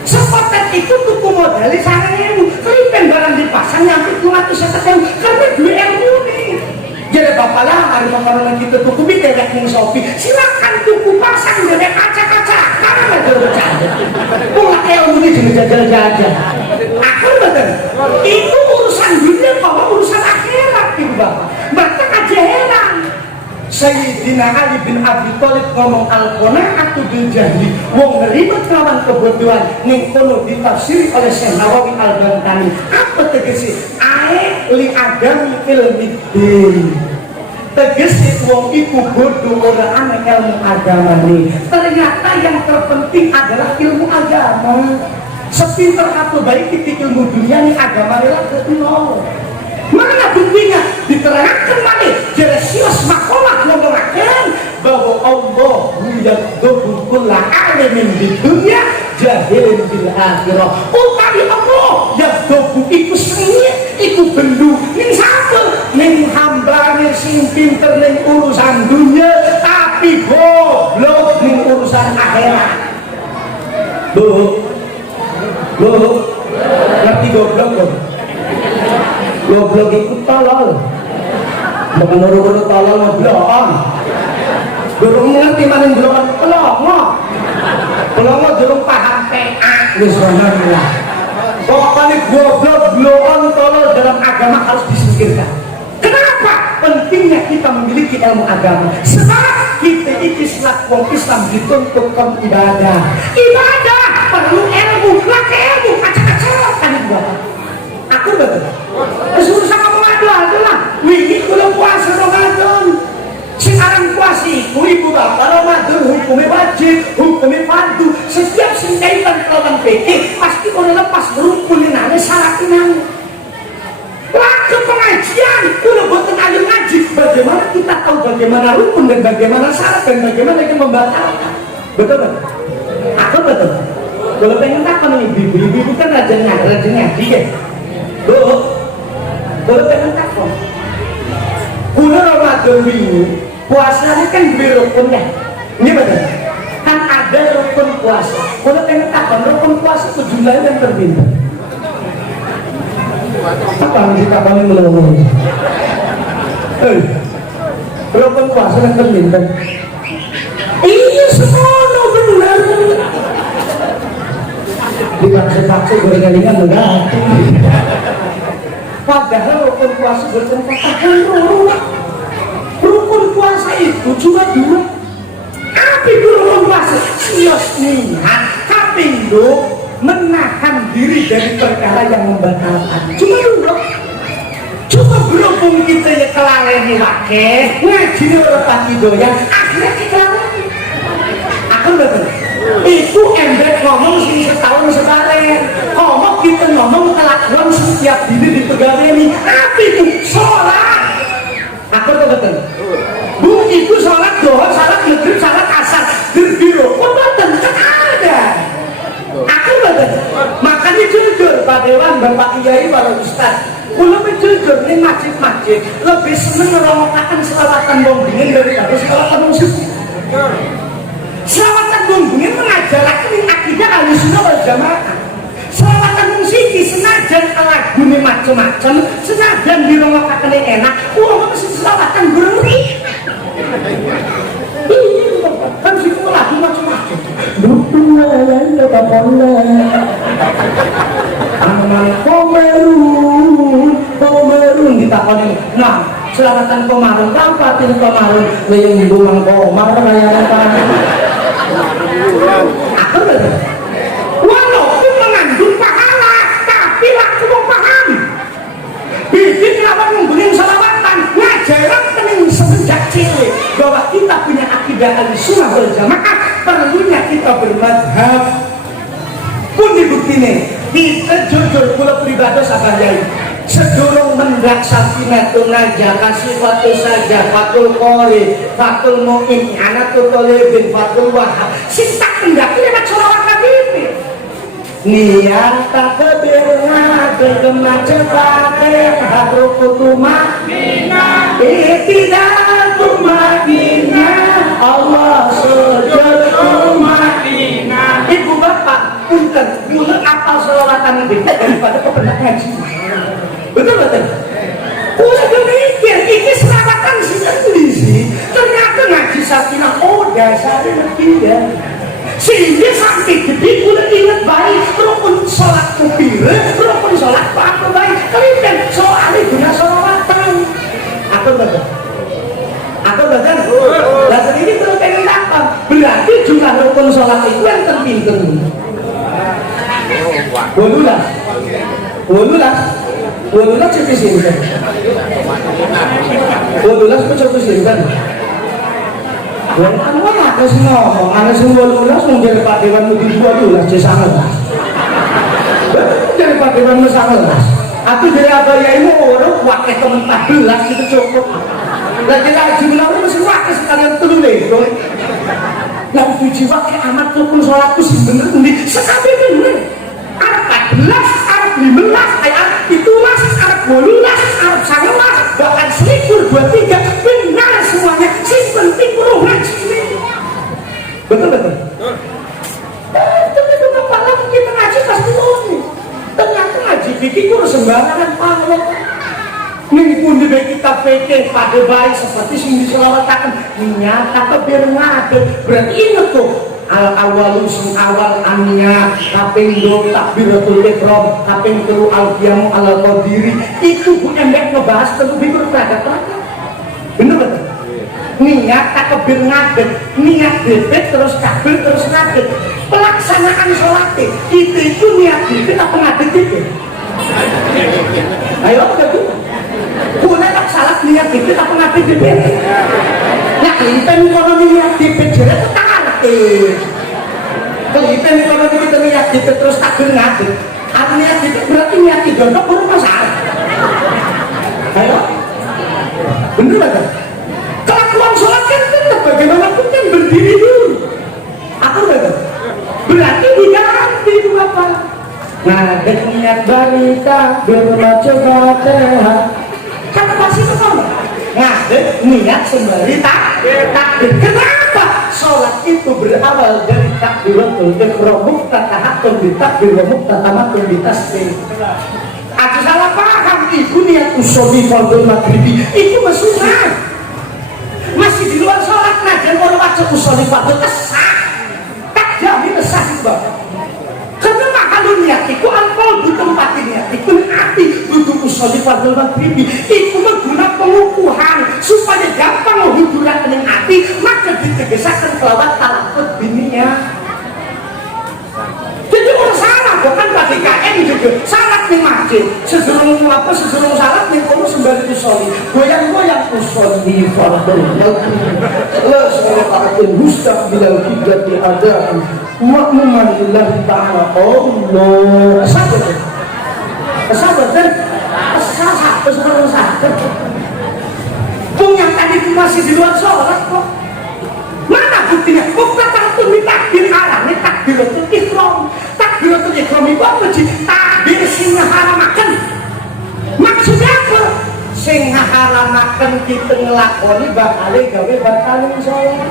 Sekotak itu tuku modalnya sangat. Kelipen barang dipasang nyampe 200 karena dua ilmu nih. Jadi Bapak malah hari makanan kita tutupi dewek ning Shopee. Silakan tuku pasang dewek kaca-kaca. Karena ada bercanda. Mulai ilmu ini juga jajal-jajal. Aku betul. Itu urusan dunia, bahwa urusan akhirat itu Bapak. Maka aja heran. Sayyidina Ali bin Abi Thalib ngomong al-qanaatu bil jahli, wong ribet lawan kebodohan ning kono ditafsiri oleh Syekh Nawawi Al-Bantani. Apa tegese? Ae li agami ilmi din. Tegese wong iku bodoh ora ana ilmu agama nih. Ternyata yang terpenting adalah ilmu agama. Sepinter atau baik di ilmu dunia nih agama adalah ketino. Mana buktinya? Diterangkan mana? Jeresius Makolah ngomongkan bahwa Allah yaqdubu kulla alimin di dunia jahilin bil akhirah. Utawi Allah yaqdubu iku sengit, iku bendu ning satu ning hambane sing pinter ning urusan dunia tapi goblok ning urusan akhirat. Bu ngerti goblok kok? Goblok itu tolol. Bukan urut-urut tolol ngeblokan. Durung ngerti mana ngeblokan pelongo. Pelongo durung paham PA. Bismillah. Pokoknya goblok, blokan, tolol dalam agama harus disingkirkan. Kenapa? Pentingnya kita memiliki ilmu agama. Sebab kita itu selaku Islam dituntut ibadah. Ibadah perlu ilmu, laki ilmu, kaca-kaca kan ibadah. Aku betul. Suruh sama mengadu adalah wingi kula puasa Ramadan. Sekarang puasa ibu bapak Ramadan hukumnya wajib, hukumnya fardu. Setiap sing kaitan kelawan PT pasti kula lepas rukunin ane syaratin. Waktu pengajian kula boten ayo ngaji. Bagaimana kita tahu bagaimana rukun dan bagaimana syarat dan bagaimana yang membatalkan? Betul kan? Aku betul. Kalau pengen takon nih ibu-ibu kan rajin ngaji ya. Bu, kalau pengen takon, kula Ramadan minggu puasanya kan berukun ya, ini betul. Kan ada rukun puasa. Kalau pengen takon, rukun puasa itu jumlahnya yang terbintang. Apa yang dikatakan melulu? Rukun puasa yang terbintang. Iya semono benar. Dipaksa-paksa gorengan-gorengan enggak. Padahal rukun puasa bertentangan rukun puasa itu cuma dua. Apa itu rukun puasa? Sios niat, kapindo menahan diri dari perkara yang membatalkan. Cuma dua. Cuma berhubung kita ya kelaleni wakil, ngaji orang pati doyan, akhirnya kita kelaleni. Aku betul. Itu embek ngomong sih setahun sekali. Ngomong kita ngomong kelakuan setiap diri di pegawai ini. Apa itu? Sholat. Aku betul. Bu itu sholat doa, sholat maghrib, sholat asar, berbiro. Kok betul? Kan ada. Aku betul. Makanya jujur Pak Dewan, Bapak Kiai, Bapak Ustaz. Kalau jujur nih masjid-masjid lebih seneng ngerongokkan selawatan bombingin daripada selawatan musik. Selawatan bombingin mengajarkan akidah Ahlussunnah wal Jamaah. Selawatan musik senajan lagunya macam-macam, senajan dirongokkan enak. Masih selawatan beruri. Kan sih lagu macam-macam. Butuhan lebakolah. Aman komerun ditakoni. Nah, selawatan komarun, kapatin komarun, yang bungang komar layangan tangan. Aku betul. Walaupun mengandung pahala, tapi waktu mau paham. Bikin lawan ngomongin selawatan, ngajaran kening semenjak cilik bahwa kita punya akidah Ahlussunnah wal Jamaah, perlunya kita bermadhab. Pun dibuktinya, kita jujur kula pribadi sabayai. Sedurung mendak sakinatun najah kasifatu saja fatul qori fatul mu'in anatul tolibin fatul wahab sing tak kendaki lewat sholawat nabi niat takbir ngake kemacetake hadrukutuma iktidatu madina Allah sujud tumadina. Ibu bapak punten mulai apal sholawatan nabi daripada kebenak ngaji. Betul. Udah mikir, ini selawatan sih biasa lebih ya. Sehingga sampai gede udah inget baik rukun sholat kebir, rukun sholat apa baik. Kalian soalnya guna sholawatan. Aku betul. Lah sedikit terus pengen apa? Berarti jumlah rukun sholat itu yang terpinter. Wolulah cukup simpan. Wolulah cukup simpan. Yang anu ya, aku sih ngomong, ada semua lulas menjadi Pak Dewan Mudi 12 C19. Jadi Pak Dewan Mudi 19. Aku dari apa ya ini orang wakil temen 14 itu cukup. Dan kita jumlah ini mesti wakil sekalian tulis. Yang tujuh wakil amat rukun sholatku sih bener nih. Sekali bener. Arab 14, Arab 15, Arab 17, Arab 12, Arab 19, bahkan 1023 benar semuanya. Sing penting ruhnya sini. Betul. Itu kepala kita ngaji pasti nih. Ternyata ngaji bikin kurang sembarangan pahala. Ini pun di kitab fikih pada baik seperti sing diselawatakan nyata kebir ngade. Berarti ingat tuh al-awalu sing awal ania kaping 2 takbiratul ihram kaping 3 al-qiyamu ala qadiri itu bukan ngebahas tentang bikur peradaban. Bener. Niat takbir ngadeg, niat debet terus kabir terus ngadeg. Pelaksanaan sholat itu niat debet apa ngadeg debet? Ayo betul. Kuna tak salah niat debet apa ngadeg debet? Nah, kita kalau niat debet jadi tertarik. Kalau kalau kita niat debet terus kabir ngadeg, apa niat debet berarti niat dibondok baru masalah. Ayo, bener kan? Kelakuan sholat kan tetap bagaimanapun kan berdiri dulu. Aku betul. Berarti diganti itu apa? Ngadeg niat barita berbaca Fatihah. Kan pasti betul. Ngadeg niat sembari takbir. Kenapa? Sholat itu berawal dari takbiratul ihram muftatahatun bitakbir wa muftatamatun bitasbih. Aku salah paham itu niat usolli fardhu maghribi itu sunah. Masih di luar sholat dan orang wajib usolli fardhu sah. Tak jamin sah itu Bapak. Karena kalau niat itu alkohol di tempat niat itu hati untuk usolli fardhu maghribi itu menggunakan pengukuhan supaya gampang menghubungkan dengan hati maka ditegaskan kelawat talakut bininya. Jadi orang salah bukan bagi KM juga salat di masjid sebelum salat nih kamu sembari usolli goyang-goyang usolli fardhu la salatan mustaqbilal qiblat ada makmuman lillahi ta'ala Allah sabar punya tadi itu masih di luar sholat kok mana buktinya bukan takut ditakbir arahnya takbiratul ihram takbiratul ihram itu apa sih? Takbir sing ngaharamaken maksudnya apa? Sing ngaharamaken kita ngelakoni bakal gawe batal sholat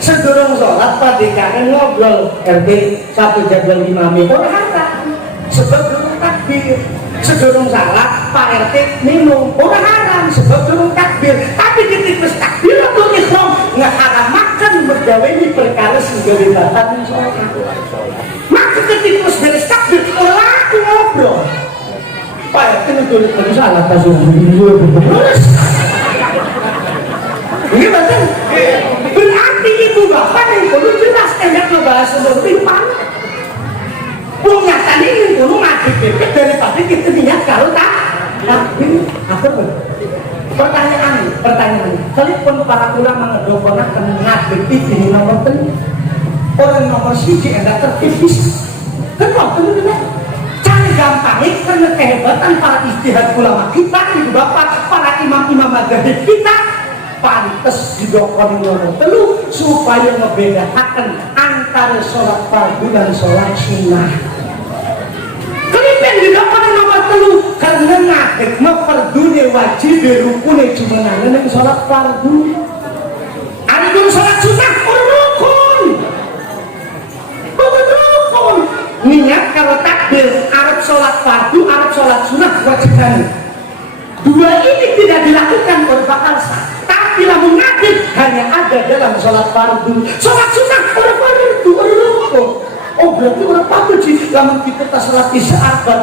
sedurung sholat padikanen ngobrol RT satu jadwal imami orang haram sebab durung takbir sedurung salat Pak RT minum orang haram sebab durung takbir tapi ketika takbiratul ihram ngaharamaken bergawe ini perkara sehingga batal sholat maka ketika beres takbir laku ngobrol Pak RT itu salah kasus ini ini betul berarti ibu bapak yang perlu jelas enggak ngebahas seperti mana punya tadi yang perlu ngaduk bebek daripada kita lihat kalau tapi apa pertanyaan telepon para ulama ngedokonakan ngaduk ini nomor telu orang nomor siji enggak tertipis kenapa cari gampangnya karena kehebatan para istihad ulama kita ibu bapak para imam-imam mazhab kita pantes didokoni nomor telu supaya membedakan antara sholat fardu dan sholat sunnah. Kenapa didokoni nomor telu? Karena ngadeg mafardune wajib rukune cuma nang sholat fardu. Adapun sholat sunnah rukun. Rukun. Niat kalau takbir Arab sholat fardu, Arab sholat sunnah wajib. Dua ini tidak dilakukan oleh bakal sah. Bila mengadil hanya ada dalam sholat fardu. Sholat sunnah orang fardu, orang. Oh berarti orang fardu sih. Lamun kita tak sholat isya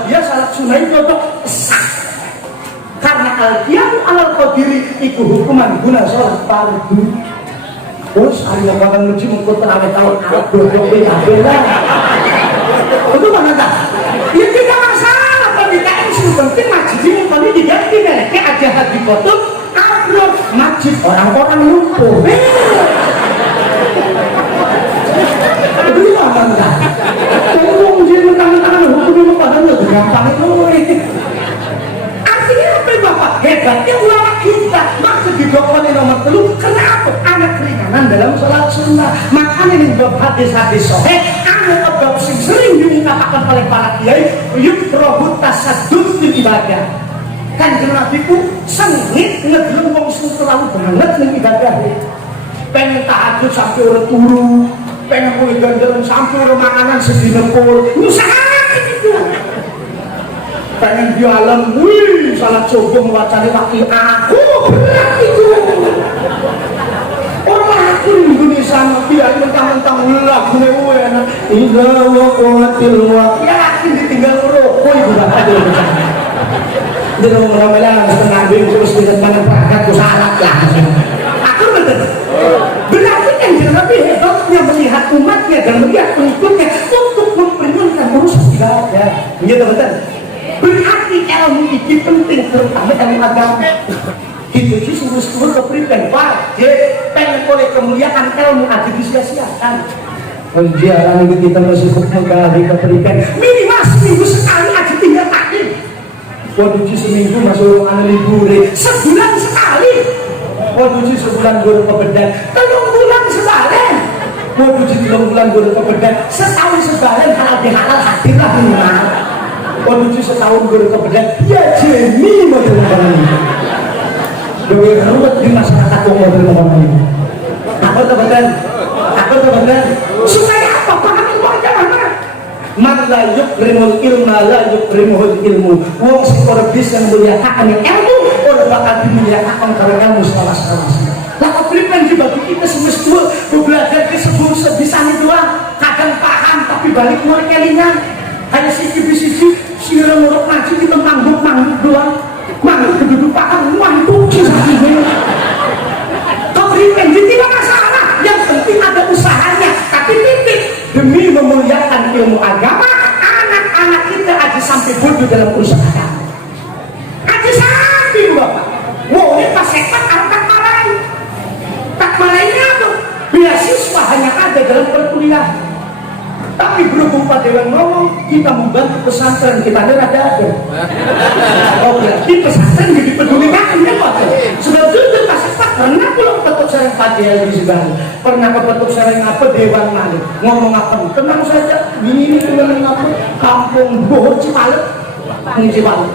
dia sholat sunnah itu sah. Karena al-qiyamu alal qadiri itu hukuman guna sholat fardu. Terus hari yang bakal menuju mengkota ame tahun alat bodoh ini lah. Itu mana tak? Ya tidak masalah. Tapi kan yang penting masjid ini kami diganti kayak aja hati foto. Upload masjid orang-orang lumpuh. Itu mana tak? Tolong dia mentang-mentang hukum padahal lebih gampang itu. Artinya apa Bapak? Hebatnya ulama kita. Maksud didokoni nomor 3. Kenapa? Ada keringanan dalam sholat sunnah. Makanya ini bab hadis-hadis sahih. Ada bab sering diungkapkan oleh para kiai. Yukrohu tasaddud fil ibadah. Kan Nabi ku sengit ngedeleng wong sing terlalu banget ning ibadah. Pengen tahajud sampai urut turu, pengen mulai ganjaran sampai urut makanan sedina pol. Usaha gitu. Pengen di alam, wih, salat subuh wacane wakil aku berat itu. Orang aku di Indonesia biar mentang-mentang lagu enak. Indah waqatil waqil yakin ditinggal rokok ibu bapak dulu. Jadi ngomong-ngomongnya setengah bin terus dengan mana perangkat salat lah. Aku betul. Berarti kan Nabi hebatnya melihat umatnya dan melihat pengikutnya untuk memperjuangkan urusan ibadah. Gitu betul. Berarti ilmu ini penting terutama ilmu agama. Gitu sih sungguh-sungguh keberikan wajib pengen oleh kemuliaan ilmu aja disia-siakan. Jalan itu kita masih menggali keberikan minimal seminggu sekali aja tinggal taklim. Waduh seminggu masuk orang libur sebulan sekali. Waduh sebulan gue kebedan 3 bulan sebalen. Waduh 3 bulan gue kebedan setahun sebalen halal bihalal hadirlah rumah. Waduh setahun gue kebedan ya jemi model-model ini. Dewi ruwet di masyarakat model-model ini. Apa kebedan? Apa kebedan? Supaya apa? Pahami wajah mana? Man la yukrimul ilma la yukrimuhul ilmu. Wong sing ora bisa muliakan ilmu ora bakal dimuliakan karo ilmu salah-salah. Lah kepriben dibagi kita semestinya belajar ke sebelum sebisanya doang. Kadang paham tapi balik mulai kelingan. Hanya siji-siji sira nguruk ngaji kita mangguk-mangguk doang. Mangguk duduk paham mangguk siji. Kepriben tidak masalah. Yang penting ada usahanya. Tapi titik demi memuliakan ilmu agama, anak-anak kita aja sampai bodoh dalam urusan agama. Aja sampai Bapak. Wow, ini pas sekat angkat marahin. Tak marahinnya apa? Beasiswa hanya ada dalam perkuliahan. Tapi berhubung Pak Dewan ngomong, kita membantu pesantren kita ada. Oh berarti pesantren jadi pedulikan kan Pak? Sebab itu pas sekat pernah pulang petuk sareng Pak Dewan di Subang. Pernah ke petuk sareng apa Dewan Malik ngomong apa? Tenang saja, ini teman apa? Kampung Bohong Cipalet, Cipalet.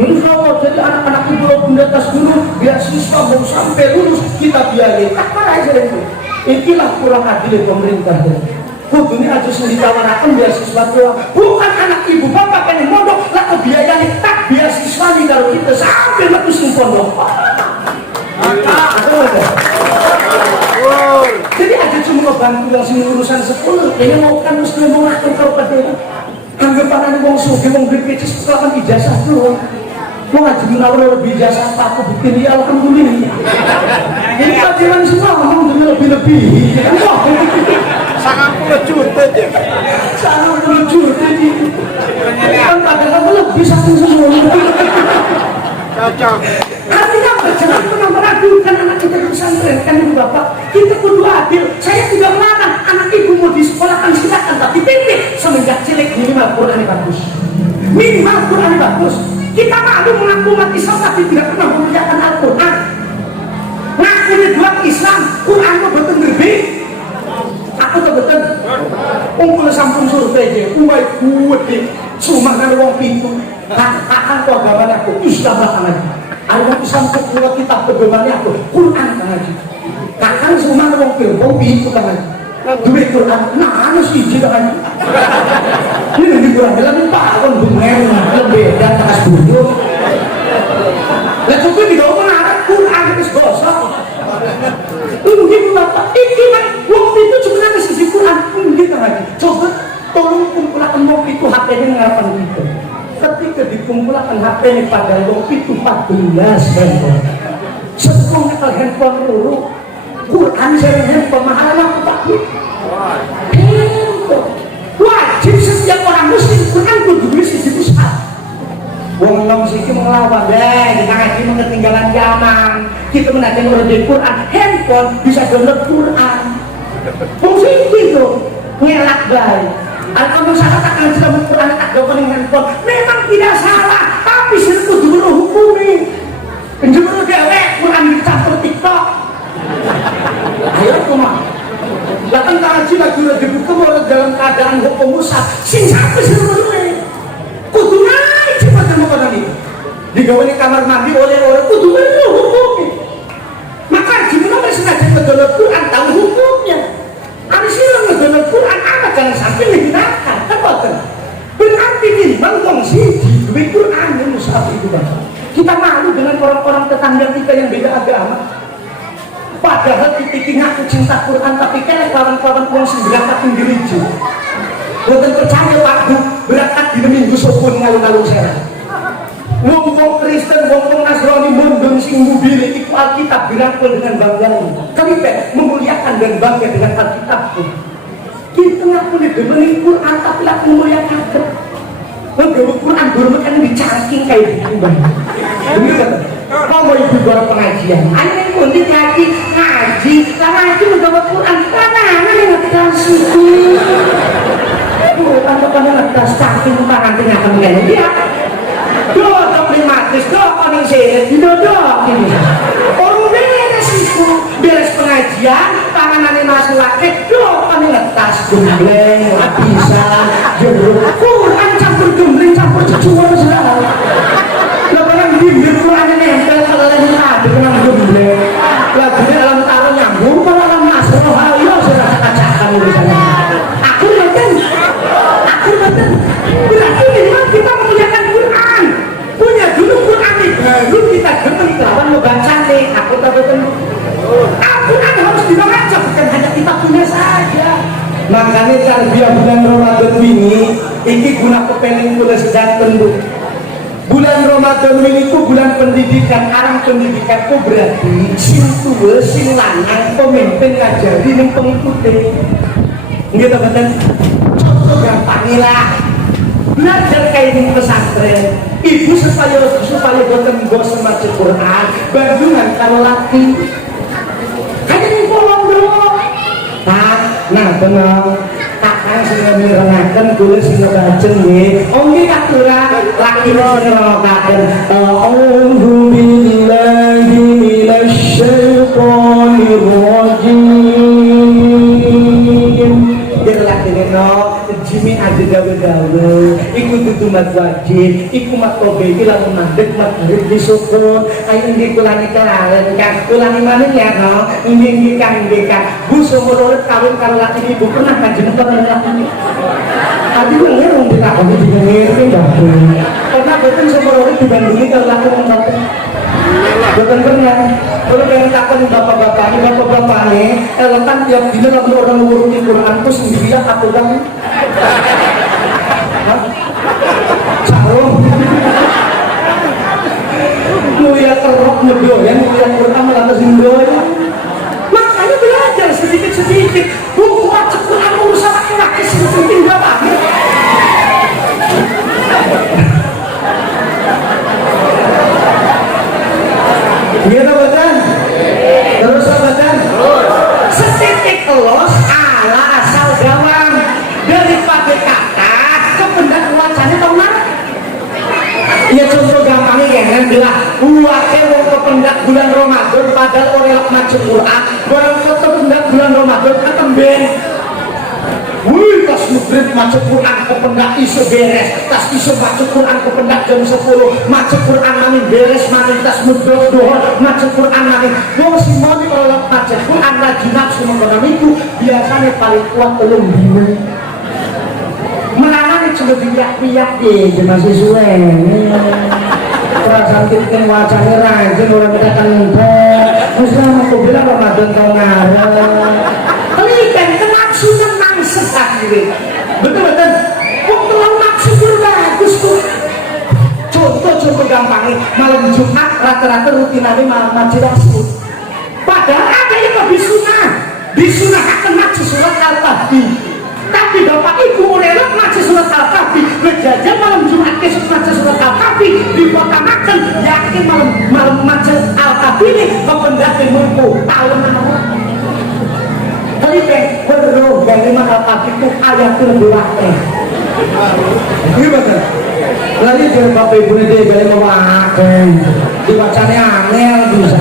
Ini kalau jadi anak-anak ibu bunda tas dulu beasiswa mau sampai lulus kita biayai. Apa aja itu? Inilah kurang adil pemerintah. Kudunya aja sendiri ditawarkan beasiswa doang. Bukan anak ibu bapak pengen mondok lah biayanya tak beasiswa nih kalau kita sampai letus pondok. Jadi aja cuma ngebantu yang sini urusan sekolah. Kayaknya mau kan mesti ngomong ngatur kau pada anggapan wong suge wong gede sekolah kan ijazah doang. Mau ngaji menawar lebih ijazah apa aku bikin ya alhamdulillah. Ini pelajaran semua ngomong dengan lebih-lebih. Sangat juta aja. Sangat juta aja. Kan kadang-kadang lebih satu semua. Cocok. Artinya apa? Jangan pernah meragukan anak kita di pesantren. Kan ibu bapak, kita kudu adil. Saya tidak melarang anak ibu mau disekolahkan silakan, tapi titik semenjak cilik minimal Quran bagus. Minimal Quran bagus. Kita malu mengaku umat Islam tapi tidak pernah memuliakan Al-Quran. Ngaku dua Islam, Quran itu betul lebih. Aku tuh betul. Ungkul sampun survei aja, umai kuwet cuma kan wong pintu. Kakak kok agama aku Islam banget. Aku Islam kok kuat kitab pedomannya aku Quran kan aja. Kakak cuma wong pintu kan aja. Duit Quran, nah anu sih kan. Ini di Quran dalam Pak kon bungen beda tas bodoh. Lah cukup di dalam ada Quran wis gosok. Nggih Bapak, iki kan wong itu sebenarnya sisi Quran. Nggih Kang Haji. Coba tolong kumpulaken wong itu HP-ne ngapan kita. Ketika dikumpulkan HP-ne pada wong itu 14 handphone. Sepuluh handphone luru. Quran saya handphone mahal aku tak. Wajib setiap orang muslim Quran kudu duwe sisi pusat. Wong nom siki melawan kita ngaji ketinggalan zaman. Kita menajan urut Quran, handphone bisa download Quran. Wong siki itu ngelak bae. Kalau masyarakat akan dalam Quran tak download handphone, memang tidak salah, tapi sih kudu hukumi. Penjuru dewe Quran dicampur TikTok. Ayo kumah. Datang ke haji lagi dibuka orang dalam keadaan hukum musab. Sing sampai seluruhnya. Kudu naik cepat ilmu konon ini. Digawe di kamar mandi oleh orang kudu itu hukumnya. Maka haji menolak sengaja mendownload Quran tahu hukumnya. Ada silang mendownload Quran apa jangan sampai digunakan. Kan berarti nih bangkong sih di Quran yang musab itu bang. Kita malu dengan orang-orang tetangga kita yang beda agama. Padahal titik ngaku cinta Quran tapi kan kawan-kawan uang sing berangkat di gereja. Bukan percaya Pak Bu berangkat di minggu sopun ngalung-ngalung serang. Wong Kristen, wong Nasrani mundun sing mobil itu Alkitab dirangkul dengan bangganya. Kami memuliakan dan bangga dengan Alkitab. Kita ngaku di Quran tapi laku memuliakan. Menggawa Quran bermutan dicangking kayak gitu bang. Begitu. Kau mau ikut orang pengajian? Anda pun ngaji, lah ngaji menggawa Quran. Mana yang ngerti kasih? Anda ngerti cangking tangan tengah kemana dia? Dodok limatis, dodok koning seret, dodok ini. Orang beres itu, beres pengajian, tanganannya masuk laki, dodok koning ngetas, gembleng, lapisan, jeruk, Quran campur gembleng, campur cecuan segala. Lepas bibir Quran nempel kalau lagi ada dengan gembleng. Lagunya dalam taruh nyambung, kalau dalam masuk, ayo sudah kacakan urusannya. Aku nonton. Berarti memang kita memuliakan Quran. Punya dulu Quran ini baru kita gemen lawan membaca nih. Aku tahu betul. Al-Quran harus dibaca bukan hanya kita punya saja. Makanya tarbiyah bulan Ramadan ini guna kepengen kula sedang tentu. Bulan Ramadan ini ku bulan pendidikan. Arang pendidikan ku berarti sing tua, sing lanang, pemimpin ngajari ning pengikuti. Nggih ta mboten? Contoh gampangilah. Belajar kayak pesantren. Ibu supaya boten bosen maca Quran, bandungan karo laki. Kayak ning kolong dong. Nah tenang. Kakak sing mirengaken kula sing ngajeng nggih. Oh nggih katuran laki sing ngerokaken. A'udzu billahi minasy syaithanir rajim. Jimi aja gawe-gawe, ikut tutu mat wajib, ikut mat tobe, ilang mandek mat murid disukun, ayo ini kulani kelalen kan, kulani mana ya no, ini kan, bu seumur kawin karo laki ibu pernah kajian pernah laki tadi gue ngerung di takut di ngerti pernah betul seumur dibandingin kalau laki ngomong betul pernah. Kalau pengen takut bapak-bapak ini, elekan tiap dina kalau orang nguruti Quran itu sendirian aku kan. Sarung. Mulia kerok ngedoyan, mulia Quran melantas ngedoyan. Makanya belajar sedikit-sedikit. Buat Quran urusan laki-laki penting banget. Gimana badan? Terus badan? Setitik elos ala asal gawang daripada kata kependak wacana tau mana? Ya contoh gampangnya ya kan adalah buatnya wong kependak bulan Ramadan padahal orang maca Quran barang kependak bulan Ramadan ketemben. Wih, tas mudrid maca Quran kependak iso beres, tas iso maca Quran kependak jam 10, maca Quran maning beres maning tas mudrid dohor, maca Quran maning. Wong si moni kalau maca Quran rajin nafsu mengkonon itu biasanya paling kuat telung dina. Menangan cuma biak-biak deh, masih suwe. Perasaan kita wacana rajin orang kita kan Islam aku bilang Ramadan tahun ngarep. Kelikan kemaksudan mangset akhirnya. Betul-betul. Kok terlalu maksud bagus tuh. Contoh gampangnya, malam Jumat rata-rata rutinannya malam masjid Rasul. Padahal ada yang lebih sunnah. Disunahkan masjid surat Al-Kahfi. Tapi Bapak Ibu relak masjid surat Al-Kahfi. Berjajan malam Jumat ke masjid surat Al-Kahfi dipotamakan. Yakin malam masjid Al-Kahfi ini kependakin mulku tahun awal. Tapi perlu yang lima Al-Kahfi itu ayat lebih wakil. Gimana? Lagi dia Bapak Ibu ini dia memakai dibacanya angel bisa.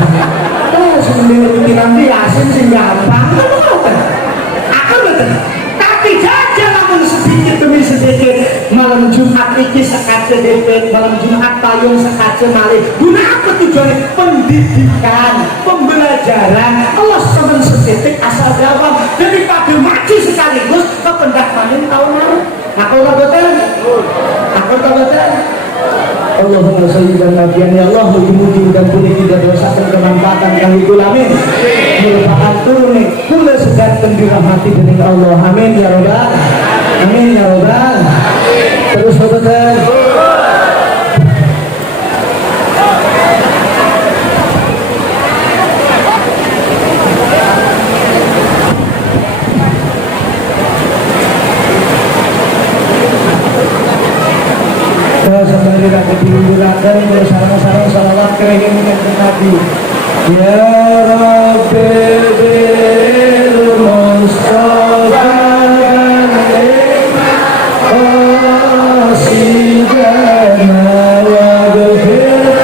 Sendiri rutinan Yasin sih gampang. Aku betul. Tapi jajan namun sedikit demi sedikit malam Jumat ini sekaca DP, malam Jumat payung sekaca malih. Guna apa tujuannya? Pendidikan, pembelajaran. Allah semen sedikit asal jawab daripada maju sekaligus kependapanin tahun lalu. Aku tak betul. Allahumma sholli dan nabiyan ya Allah, mugi-mugi dan puji tidak dosakan kemanfaatan kami kulamin merupakan turun kula sedanten dirahmati dening Allah. Amin ya rabbal amin ya rabbal. Terus betul. Sampai tidak diburakan bersama-sama salawat kering dengan Nabi. Ya Rabbi bil Mustafa qasidana wa ghfir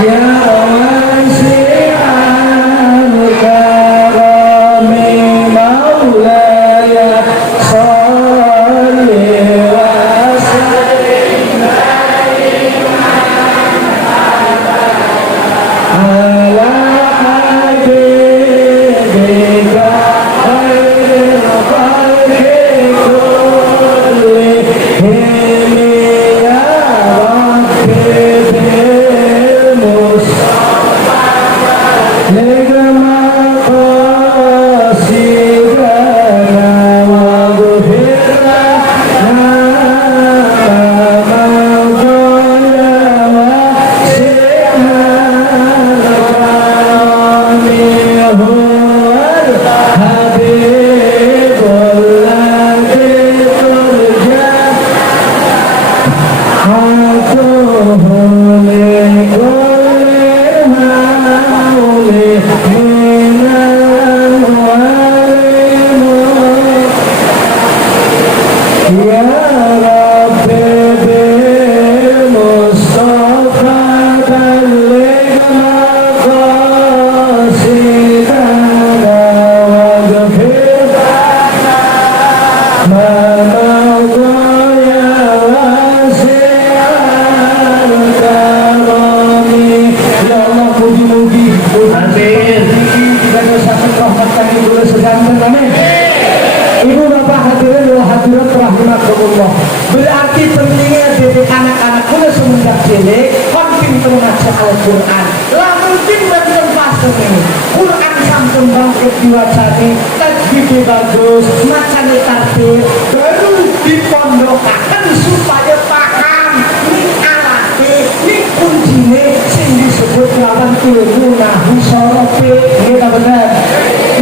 ya wasi'an karami maulaya berarti pentingnya didik anak-anak kula semenjak cilik kon pinter maca Al-Qur'an. Lah mungkin bagi fase ini Quran sampun bangkit diwacani, tajwid bagus, macane tartil, baru dipondokaken supaya paham ning alate, ning kuncine sing disebut lawan ilmu nahwu sorofe. Ini tak benar.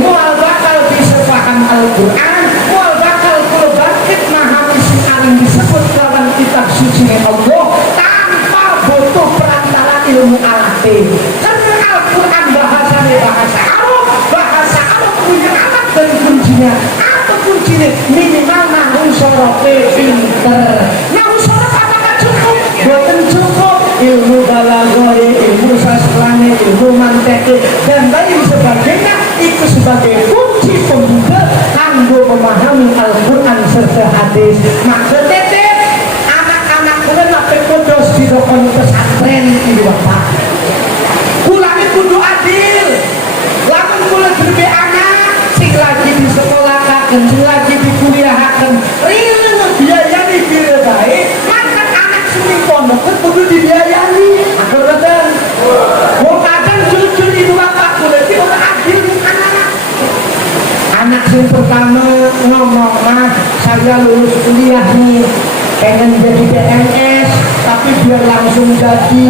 Mual bakal bisa paham Al-Qur'an, yang disebut lawan kitab suci Allah tanpa butuh perantara ilmu alate. Karena Al-Quran bahasanya bahasa Arab punya alat dan kuncinya. Apa kuncinya? Minimal nahwu sorofe pinter. Nahwu sorof apakah cukup? Bukan cukup. Ilmu balaghah, ilmu sastrane, ilmu mantek dan lain sebagainya itu sebagai kunci pembuka kanggo memahami Al-Quran serta hadis. Maksud tetep anak-anak kula nape podos di dokon pesantren iki Bapak. Kula iki kudu adil. Lamun kula duwe anak sing lagi di sekolahkaken, sing lagi dikuliahaken, rileng biayane pire bae, maka anak sing pondok kudu dibiayani. Akhir yang pertama ngomong, Mas, saya lulus kuliah nih, pengen jadi PNS, tapi biar langsung jadi.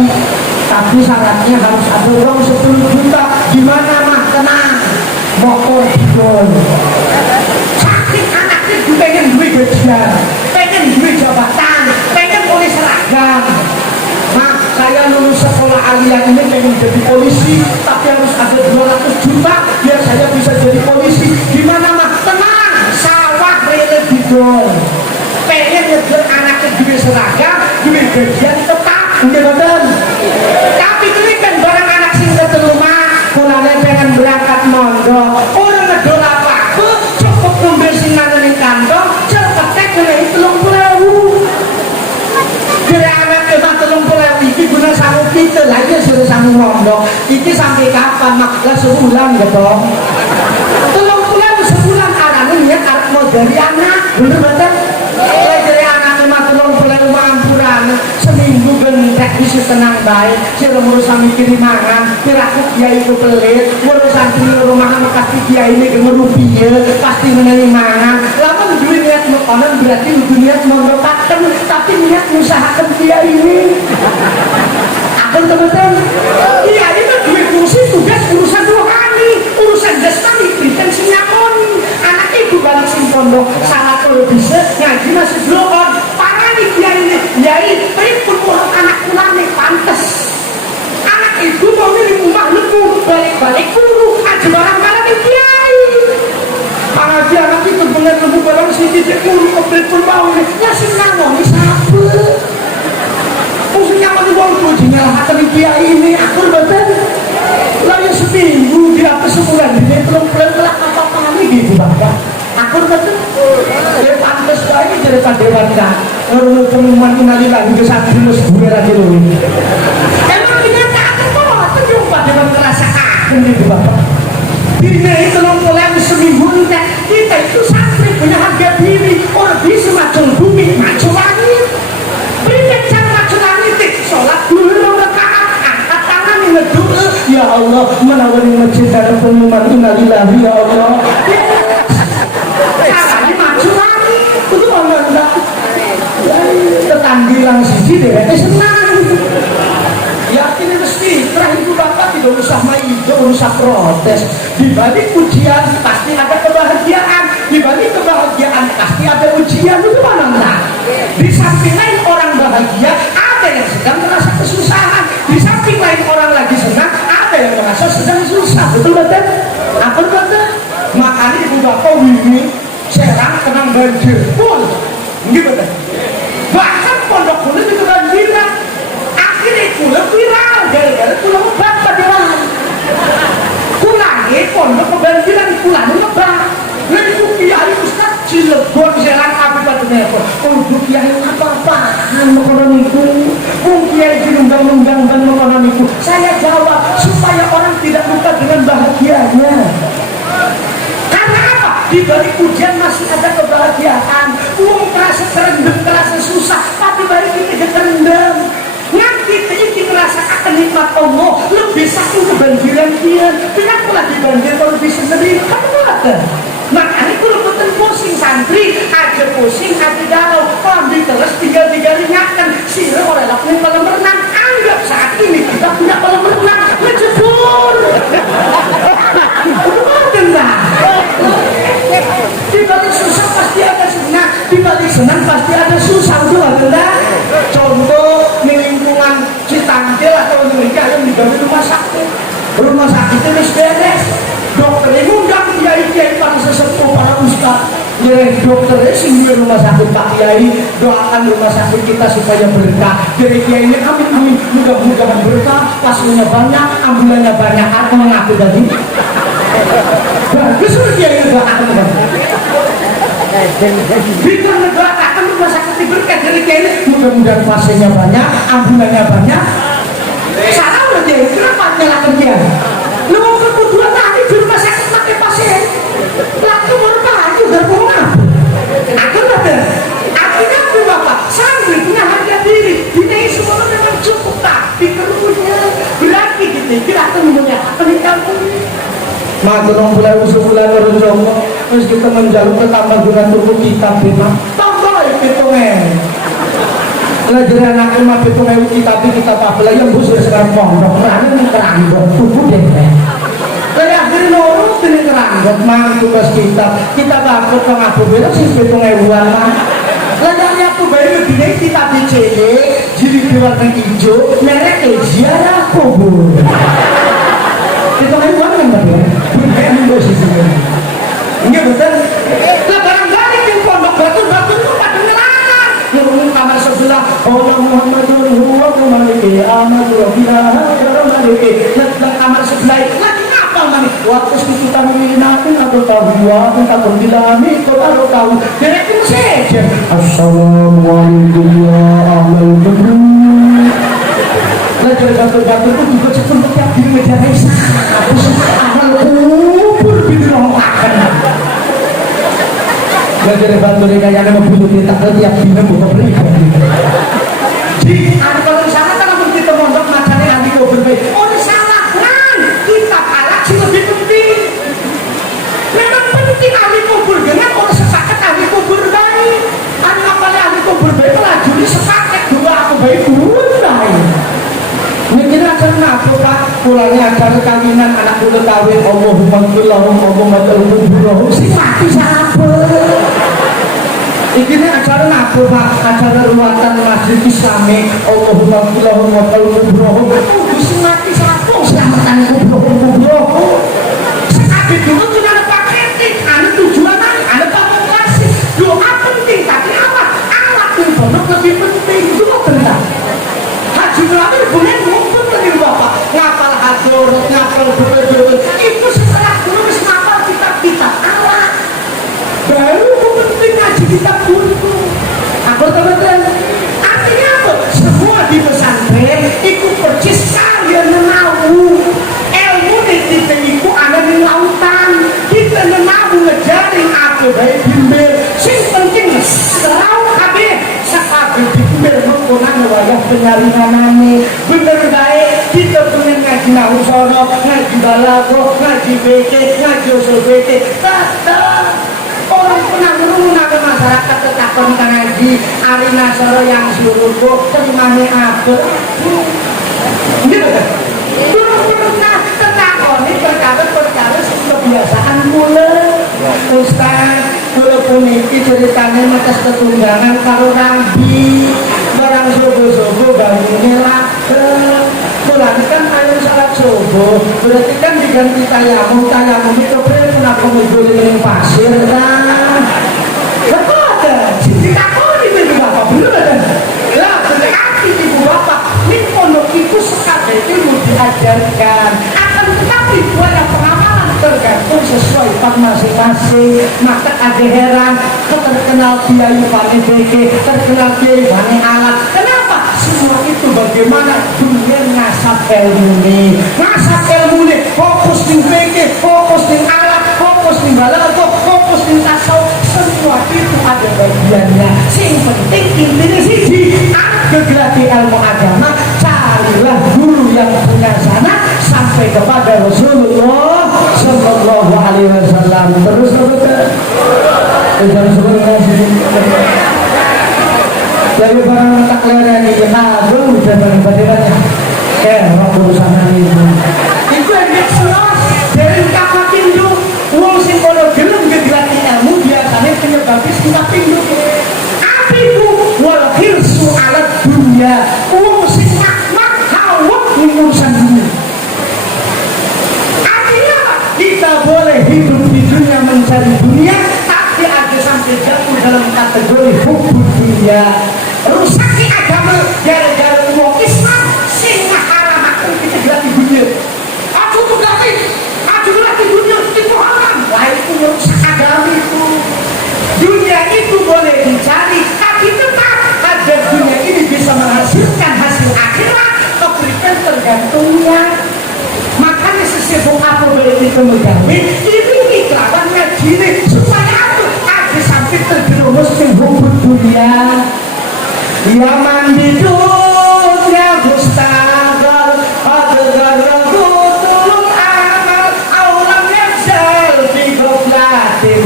Tapi syaratnya harus ada uang 10 juta. Gimana, Mas? Tenang, motor didol. Sakit anaknya gue pengen duit gajian, pengen duit jabatan, pengen boleh seragam. Mas, saya lulus sekolah aliyah ini pengen jadi polisi, tapi harus ada 200 juta biar saya bisa jadi polisi. Gimana, Mas? Tenang, sawah rele didol. Pengen ngejar anaknya duit seragam, duit gajian tetap, bener-bener. Tapi ini kan barang anak sing ke rumah, kulanya pengen berangkat mondok, orang ngedol apa-apa, cukup ngambil singan di kantong, cepet kena itu 30.000. Jadi anak kena 30.000, ini guna sanggup kita, lagi suruh sanggup mondok, ini sampai kapan, maklah sebulan gitu. 30.000 sebulan, anaknya niat harus mau dari anak, bener-bener. Dari anak cuma 30.000 ampuran, seminggu gentek bisa tenang baik, sih urusan mikir mangan, kira-kira dia itu pelit, urusan di rumah pasti dia ini rupiah, pasti mengenai mangan. Lama duit niat makanan berarti niat mendopakan, tapi niat usahakan dia ini. Akan teman-teman, iya itu duit fungsi tugas urusan rohani, urusan jasmani, berikan sinyakoni. Anak ibu balik sing pondok, salah kalau bisa ngaji masih blokon. Parah nih dia ini, yai, pripun orang anak kulane pantes. Anak ibu mau di rumah lebu, balik-balik guru, aja barang-barang yang kiai. Pangaji anak itu bener lebu barang sih tidak guru, pripun mau nih, ngasih ngamoni sabu. Maksudnya mau dibawa tuh nyalakan kiai ini, aku betul. Lalu seminggu dia apa sebulan dia belum pelak apa-apa lagi gitu bapak. Aku betul. Dia pantas lagi daripada wanita. Orang pengumuman ini lagi ke satu dulu sebulan lagi dulu. Emang kenyataan kok terjumpa dengan merasa akan gitu bapak. Dirinya itu belum seminggu kita itu santri punya harga diri. Orang bisa macam bumi macam langit. Berikan cara macam langit. Sholat dulu rakaat, angkat tangan ngedul. Ya Allah, menawari masjid dan pengumuman innalillahi ya Allah. Caranya maju lagi, itu enggak. Tetanggilang sisi deh, senang. Yakin mesti, terakhir itu bapak tidak usah main, tidak usah protes. Di balik ujian pasti ada kebahagiaan, di balik kebahagiaan pasti ada ujian. Itu mana enggak? Di samping lain orang bahagia, ada yang sedang merasa kesusahan. Di samping lain orang lagi senang, ada yang merasa sedang susah. Betul betul? Apa betul? Makanya ibu bapak Wimi Serang kena banjir pun, gitu betul. Bahkan pondok kulit itu banjiran. Akhirnya kulit viral, gara-gara kulit ngebak padawan. Kulangnya pondok kebanjiran, kulangnya ngebak. Lalu itu kiai Ustaz Cilegon Serang Kabupaten Depok. Untuk kiai apa-apaan makanan itu? Kiai diundang-undang dan makanan itu. Saya jawab supaya orang tidak lupa dengan bahagianya. Karena apa? Di balik ujian masih ada kebahagiaan. Uang terasa terendam, terasa susah, tapi balik kita terendam. Nanti kita merasa akan nikmat Allah. Lebih satu kebanjiran dia. Kenapa lagi banjir kalau bisa sendiri? Kan ada. Makanya kalau betul pusing santri, aja pusing, aja galau. Ambil terus tinggal ingatkan. Sila orang lakukan kolam renang. Anggap saat ini kita punya kolam renang. Ngejebur. Di balik susah pasti ada senang, di balik senang pasti ada susah. Contoh di lingkungan Citangkil atau Indonesia yang dibangun rumah sakit itu beres. Dokternya ngundang kiai-kiai para sesepuh, para ustaz. Jadi dokternya singgung rumah sakit Pak Kiai, doakan rumah sakit kita supaya berkah. Jadi kiai ini amin, mudah-mudahan berkah, pasiennya banyak, ambulannya banyak. Aku mengaku tadi. Bagus kiai doakan banyak. Kita mendoakan rumah sakit berkah dari kiai ini, mudah-mudahan pasiennya banyak, ambulannya banyak. Salah udah kiai, kenapa nyalakan kiai? Lu mau kebutuhan tadi di rumah sakit pakai pasien, laku berkah juga bunga. Aku ada, artinya apa bapak? Santri punya harga diri, ini semua memang cukup tapi kerugiannya berarti gitu. Kita akan menyatakan di kampung. Matur bulan usul bulan berjongkok, terus kita menjaluk ke kamar dengan tubuh kitab memang tambah itu belajar anak emak itu kita apa lagi yang busur sekarang pondok kerana ini keranggok tubuh deh dari akhir nurut ini keranggok mang tugas kita bakal pengaku beda sih itu ngebuan mah ladangnya tuh baru begini kita dicele jadi warna hijau merek ziarah kubur itu ngebuan yang berbeda bukan sih ini betul lah barangkali di pondok batu itu pada ngelarang yang kamar sebelah Allah Muhammadun huwa maliki amadu rabbina maliki dan kamar sebelah itu lagi apa mani waktu itu kita memilih atau tahu takut bilami kalau tahu direkin saja assalamualaikum ya ahlul kubur belajar batu-batu itu juga seperti tiap di meja resa ahlul kubur gitu dong belajar bantu mereka yang membunuh kita tiap dina buka beli di kalau sana kan aku kita mondok macamnya nanti kau berbeda oh di sana kan kita kalah sih lebih penting memang penting ahli kubur dengan orang sepakat ahli kubur baik ahli apalagi ahli kubur baik laju di sepakat dua aku baik pun baik mikirnya acara apa pak pulangnya acara kawinan anak muda kawin Allahumma Allahumma si mati siapa ini acara apa pak acara ruatan masjid Islami Allahumma si mati siapa selamatan kubroh sekali dulu sudah ada paketik ada tujuan ada pamungkasi doa penting tapi apa alat pondok lebih penting juga tentang haji melalui boleh ngumpul lagi bapak ngapal hadur ngapal betul itu setelah terus ngapal kita alat baru penting ngaji kita buntu aku teman-teman artinya apa semua di pesantren ikut percis kalian menahu ilmu di itu ada di lautan kita menahu ngejaring aku dari bimbel sing penting selalu habis sakabeh bimbel menggunakan wajah penyaringanane bener baik kita punya ngaji nahu sono ngaji balago ngaji beke ngaji usul beke orang penanggung naga masyarakat tetakon ngaji ari nasoro yang suruh terimane apa gitu kan pernah tetakon ini perkara kebiasaan mula Ustaz kula puniki ceritane metes tetunggangan karo rambi barang sobo-sobo bangune lakeh kula kan ayo salat sobo berarti kan diganti tayamum itu kenapa ngegoleh ning pasir kan apa ada ditakoni iki bapak bener ada lah berarti ibu bapak ning pondok itu sekadar ilmu diajarkan akan tetapi banyak pengamalan tergantung sesuai pak masing-masing maka ada heran terkenal kiai bane BG terkenal kiai bane alat kenapa semua itu bagaimana dunia ngasap ilmu ini fokus di BG fokus di alat fokus di balago fokus di tasawuf semua itu ada bagiannya sing penting intinya siji gegelati ilmu agama carilah guru yang punya sana sampai kepada Rasulullah Sallallahu Alaihi Wasallam terus dari barang taklernya di aduh udah bagaimana waktu urusan ini itu yang jelas dari kakak pindu uang sing kono gelem gegelati ilmu biasanya penyebabnya kita pindu apiku wal hirsu alat dunia uang sing makmak hawak urusan dunia artinya kita boleh hidup di dunia mencari dunia tapi ada sampai jatuh dalam kategori hukum dunia rusaki agama gara-gara uang Islam sing haram kita gerak di dunia aku tuh gerak di dunia itu haram wah itu merusak agama itu dunia itu boleh dicari tapi tetap ada dunia ini bisa menghasilkan hasil akhirat keberikan tergantungnya makanya sesibuk apa boleh kita menjamin ini kelaban ngaji supaya aku ada sampai terjerumus di hukum dunia ya mandi dunia mustagal adgar ragutul amal aulam yang selfie goblatin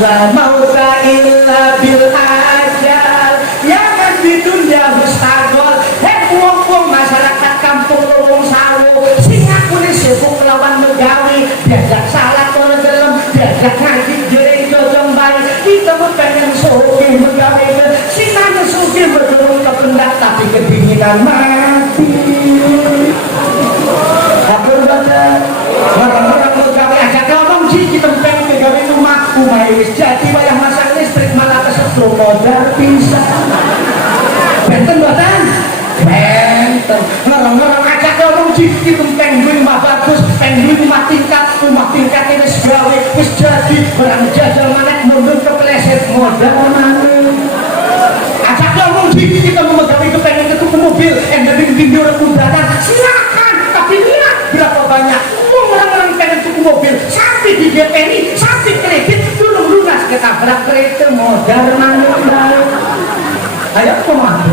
la mauta illa bil ajal ya kan di dunia mustaqbal. Wong masyarakat kampung Lowong Sawu sing ngakune sibuk lawan megawe diajak salat ora gelem diajak ngaji jering jojong bae kita pengen sugih megawe sinane sugih berturut kependak tapi kedinginan mati. Apa baca orang-orang megawe aja ngomong sih kita pengen megawe rumah wis jadi wayah masang listrik malah kesedot modal bisa benten boten benten ngerang-ngerang aja ngomong jiki tentang duit rumah bagus pengen rumah tingkat ini segawe wis jadi barang jajal manek mundur kepleset modal mana aja ngomong jiki kita memegawi kepengen ketuk mobil dari video rebutan silakan tapi lihat berapa banyak orang-orang pengen tuku mobil sampai di GPI sampai kredit belum lunas ketabrak kereta modal mana ayo kemana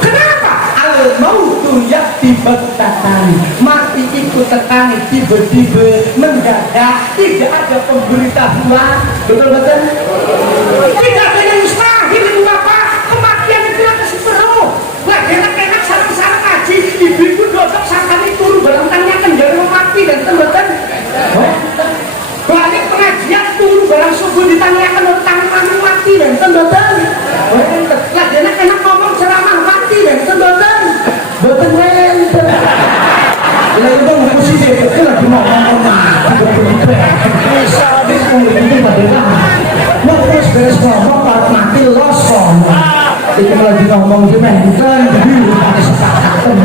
kenapa al-mautu ya'ti baghtatan mati itu tekani tiba-tiba mendadak tidak ada pemberitahuan betul-betul tidak ada yang mustahil itu Bapak kematian itu ada sepenuh lagi enak-enak sarang-sarang ngaji ibu-ibu dodok sangkani turun barang-barangnya kenjara mati dan betul-betul banyak pengajian turun barang subuh ditanyakan tentang mati dan betul-betul lagi enak-enak ngomong ceramah mati dan betul-betul betul-betul lalu dong mesti dia lagi ngomong bisa habis itu bagaimana mau beres ngomong kalau mati losong itu lagi ngomong juga bukan dulu ada sepakatan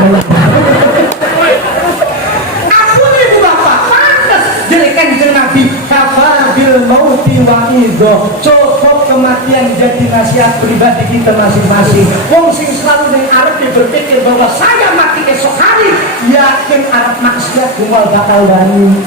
aku ibu bapak pantas jadikan Nabi kafabil mauti wa idho cukup kematian jadi nasihat pribadi kita masing-masing. Wong sing selalu yang Arab berpikir bahwa saya mati esok hari yakin Arab maksiat gumal bakal dani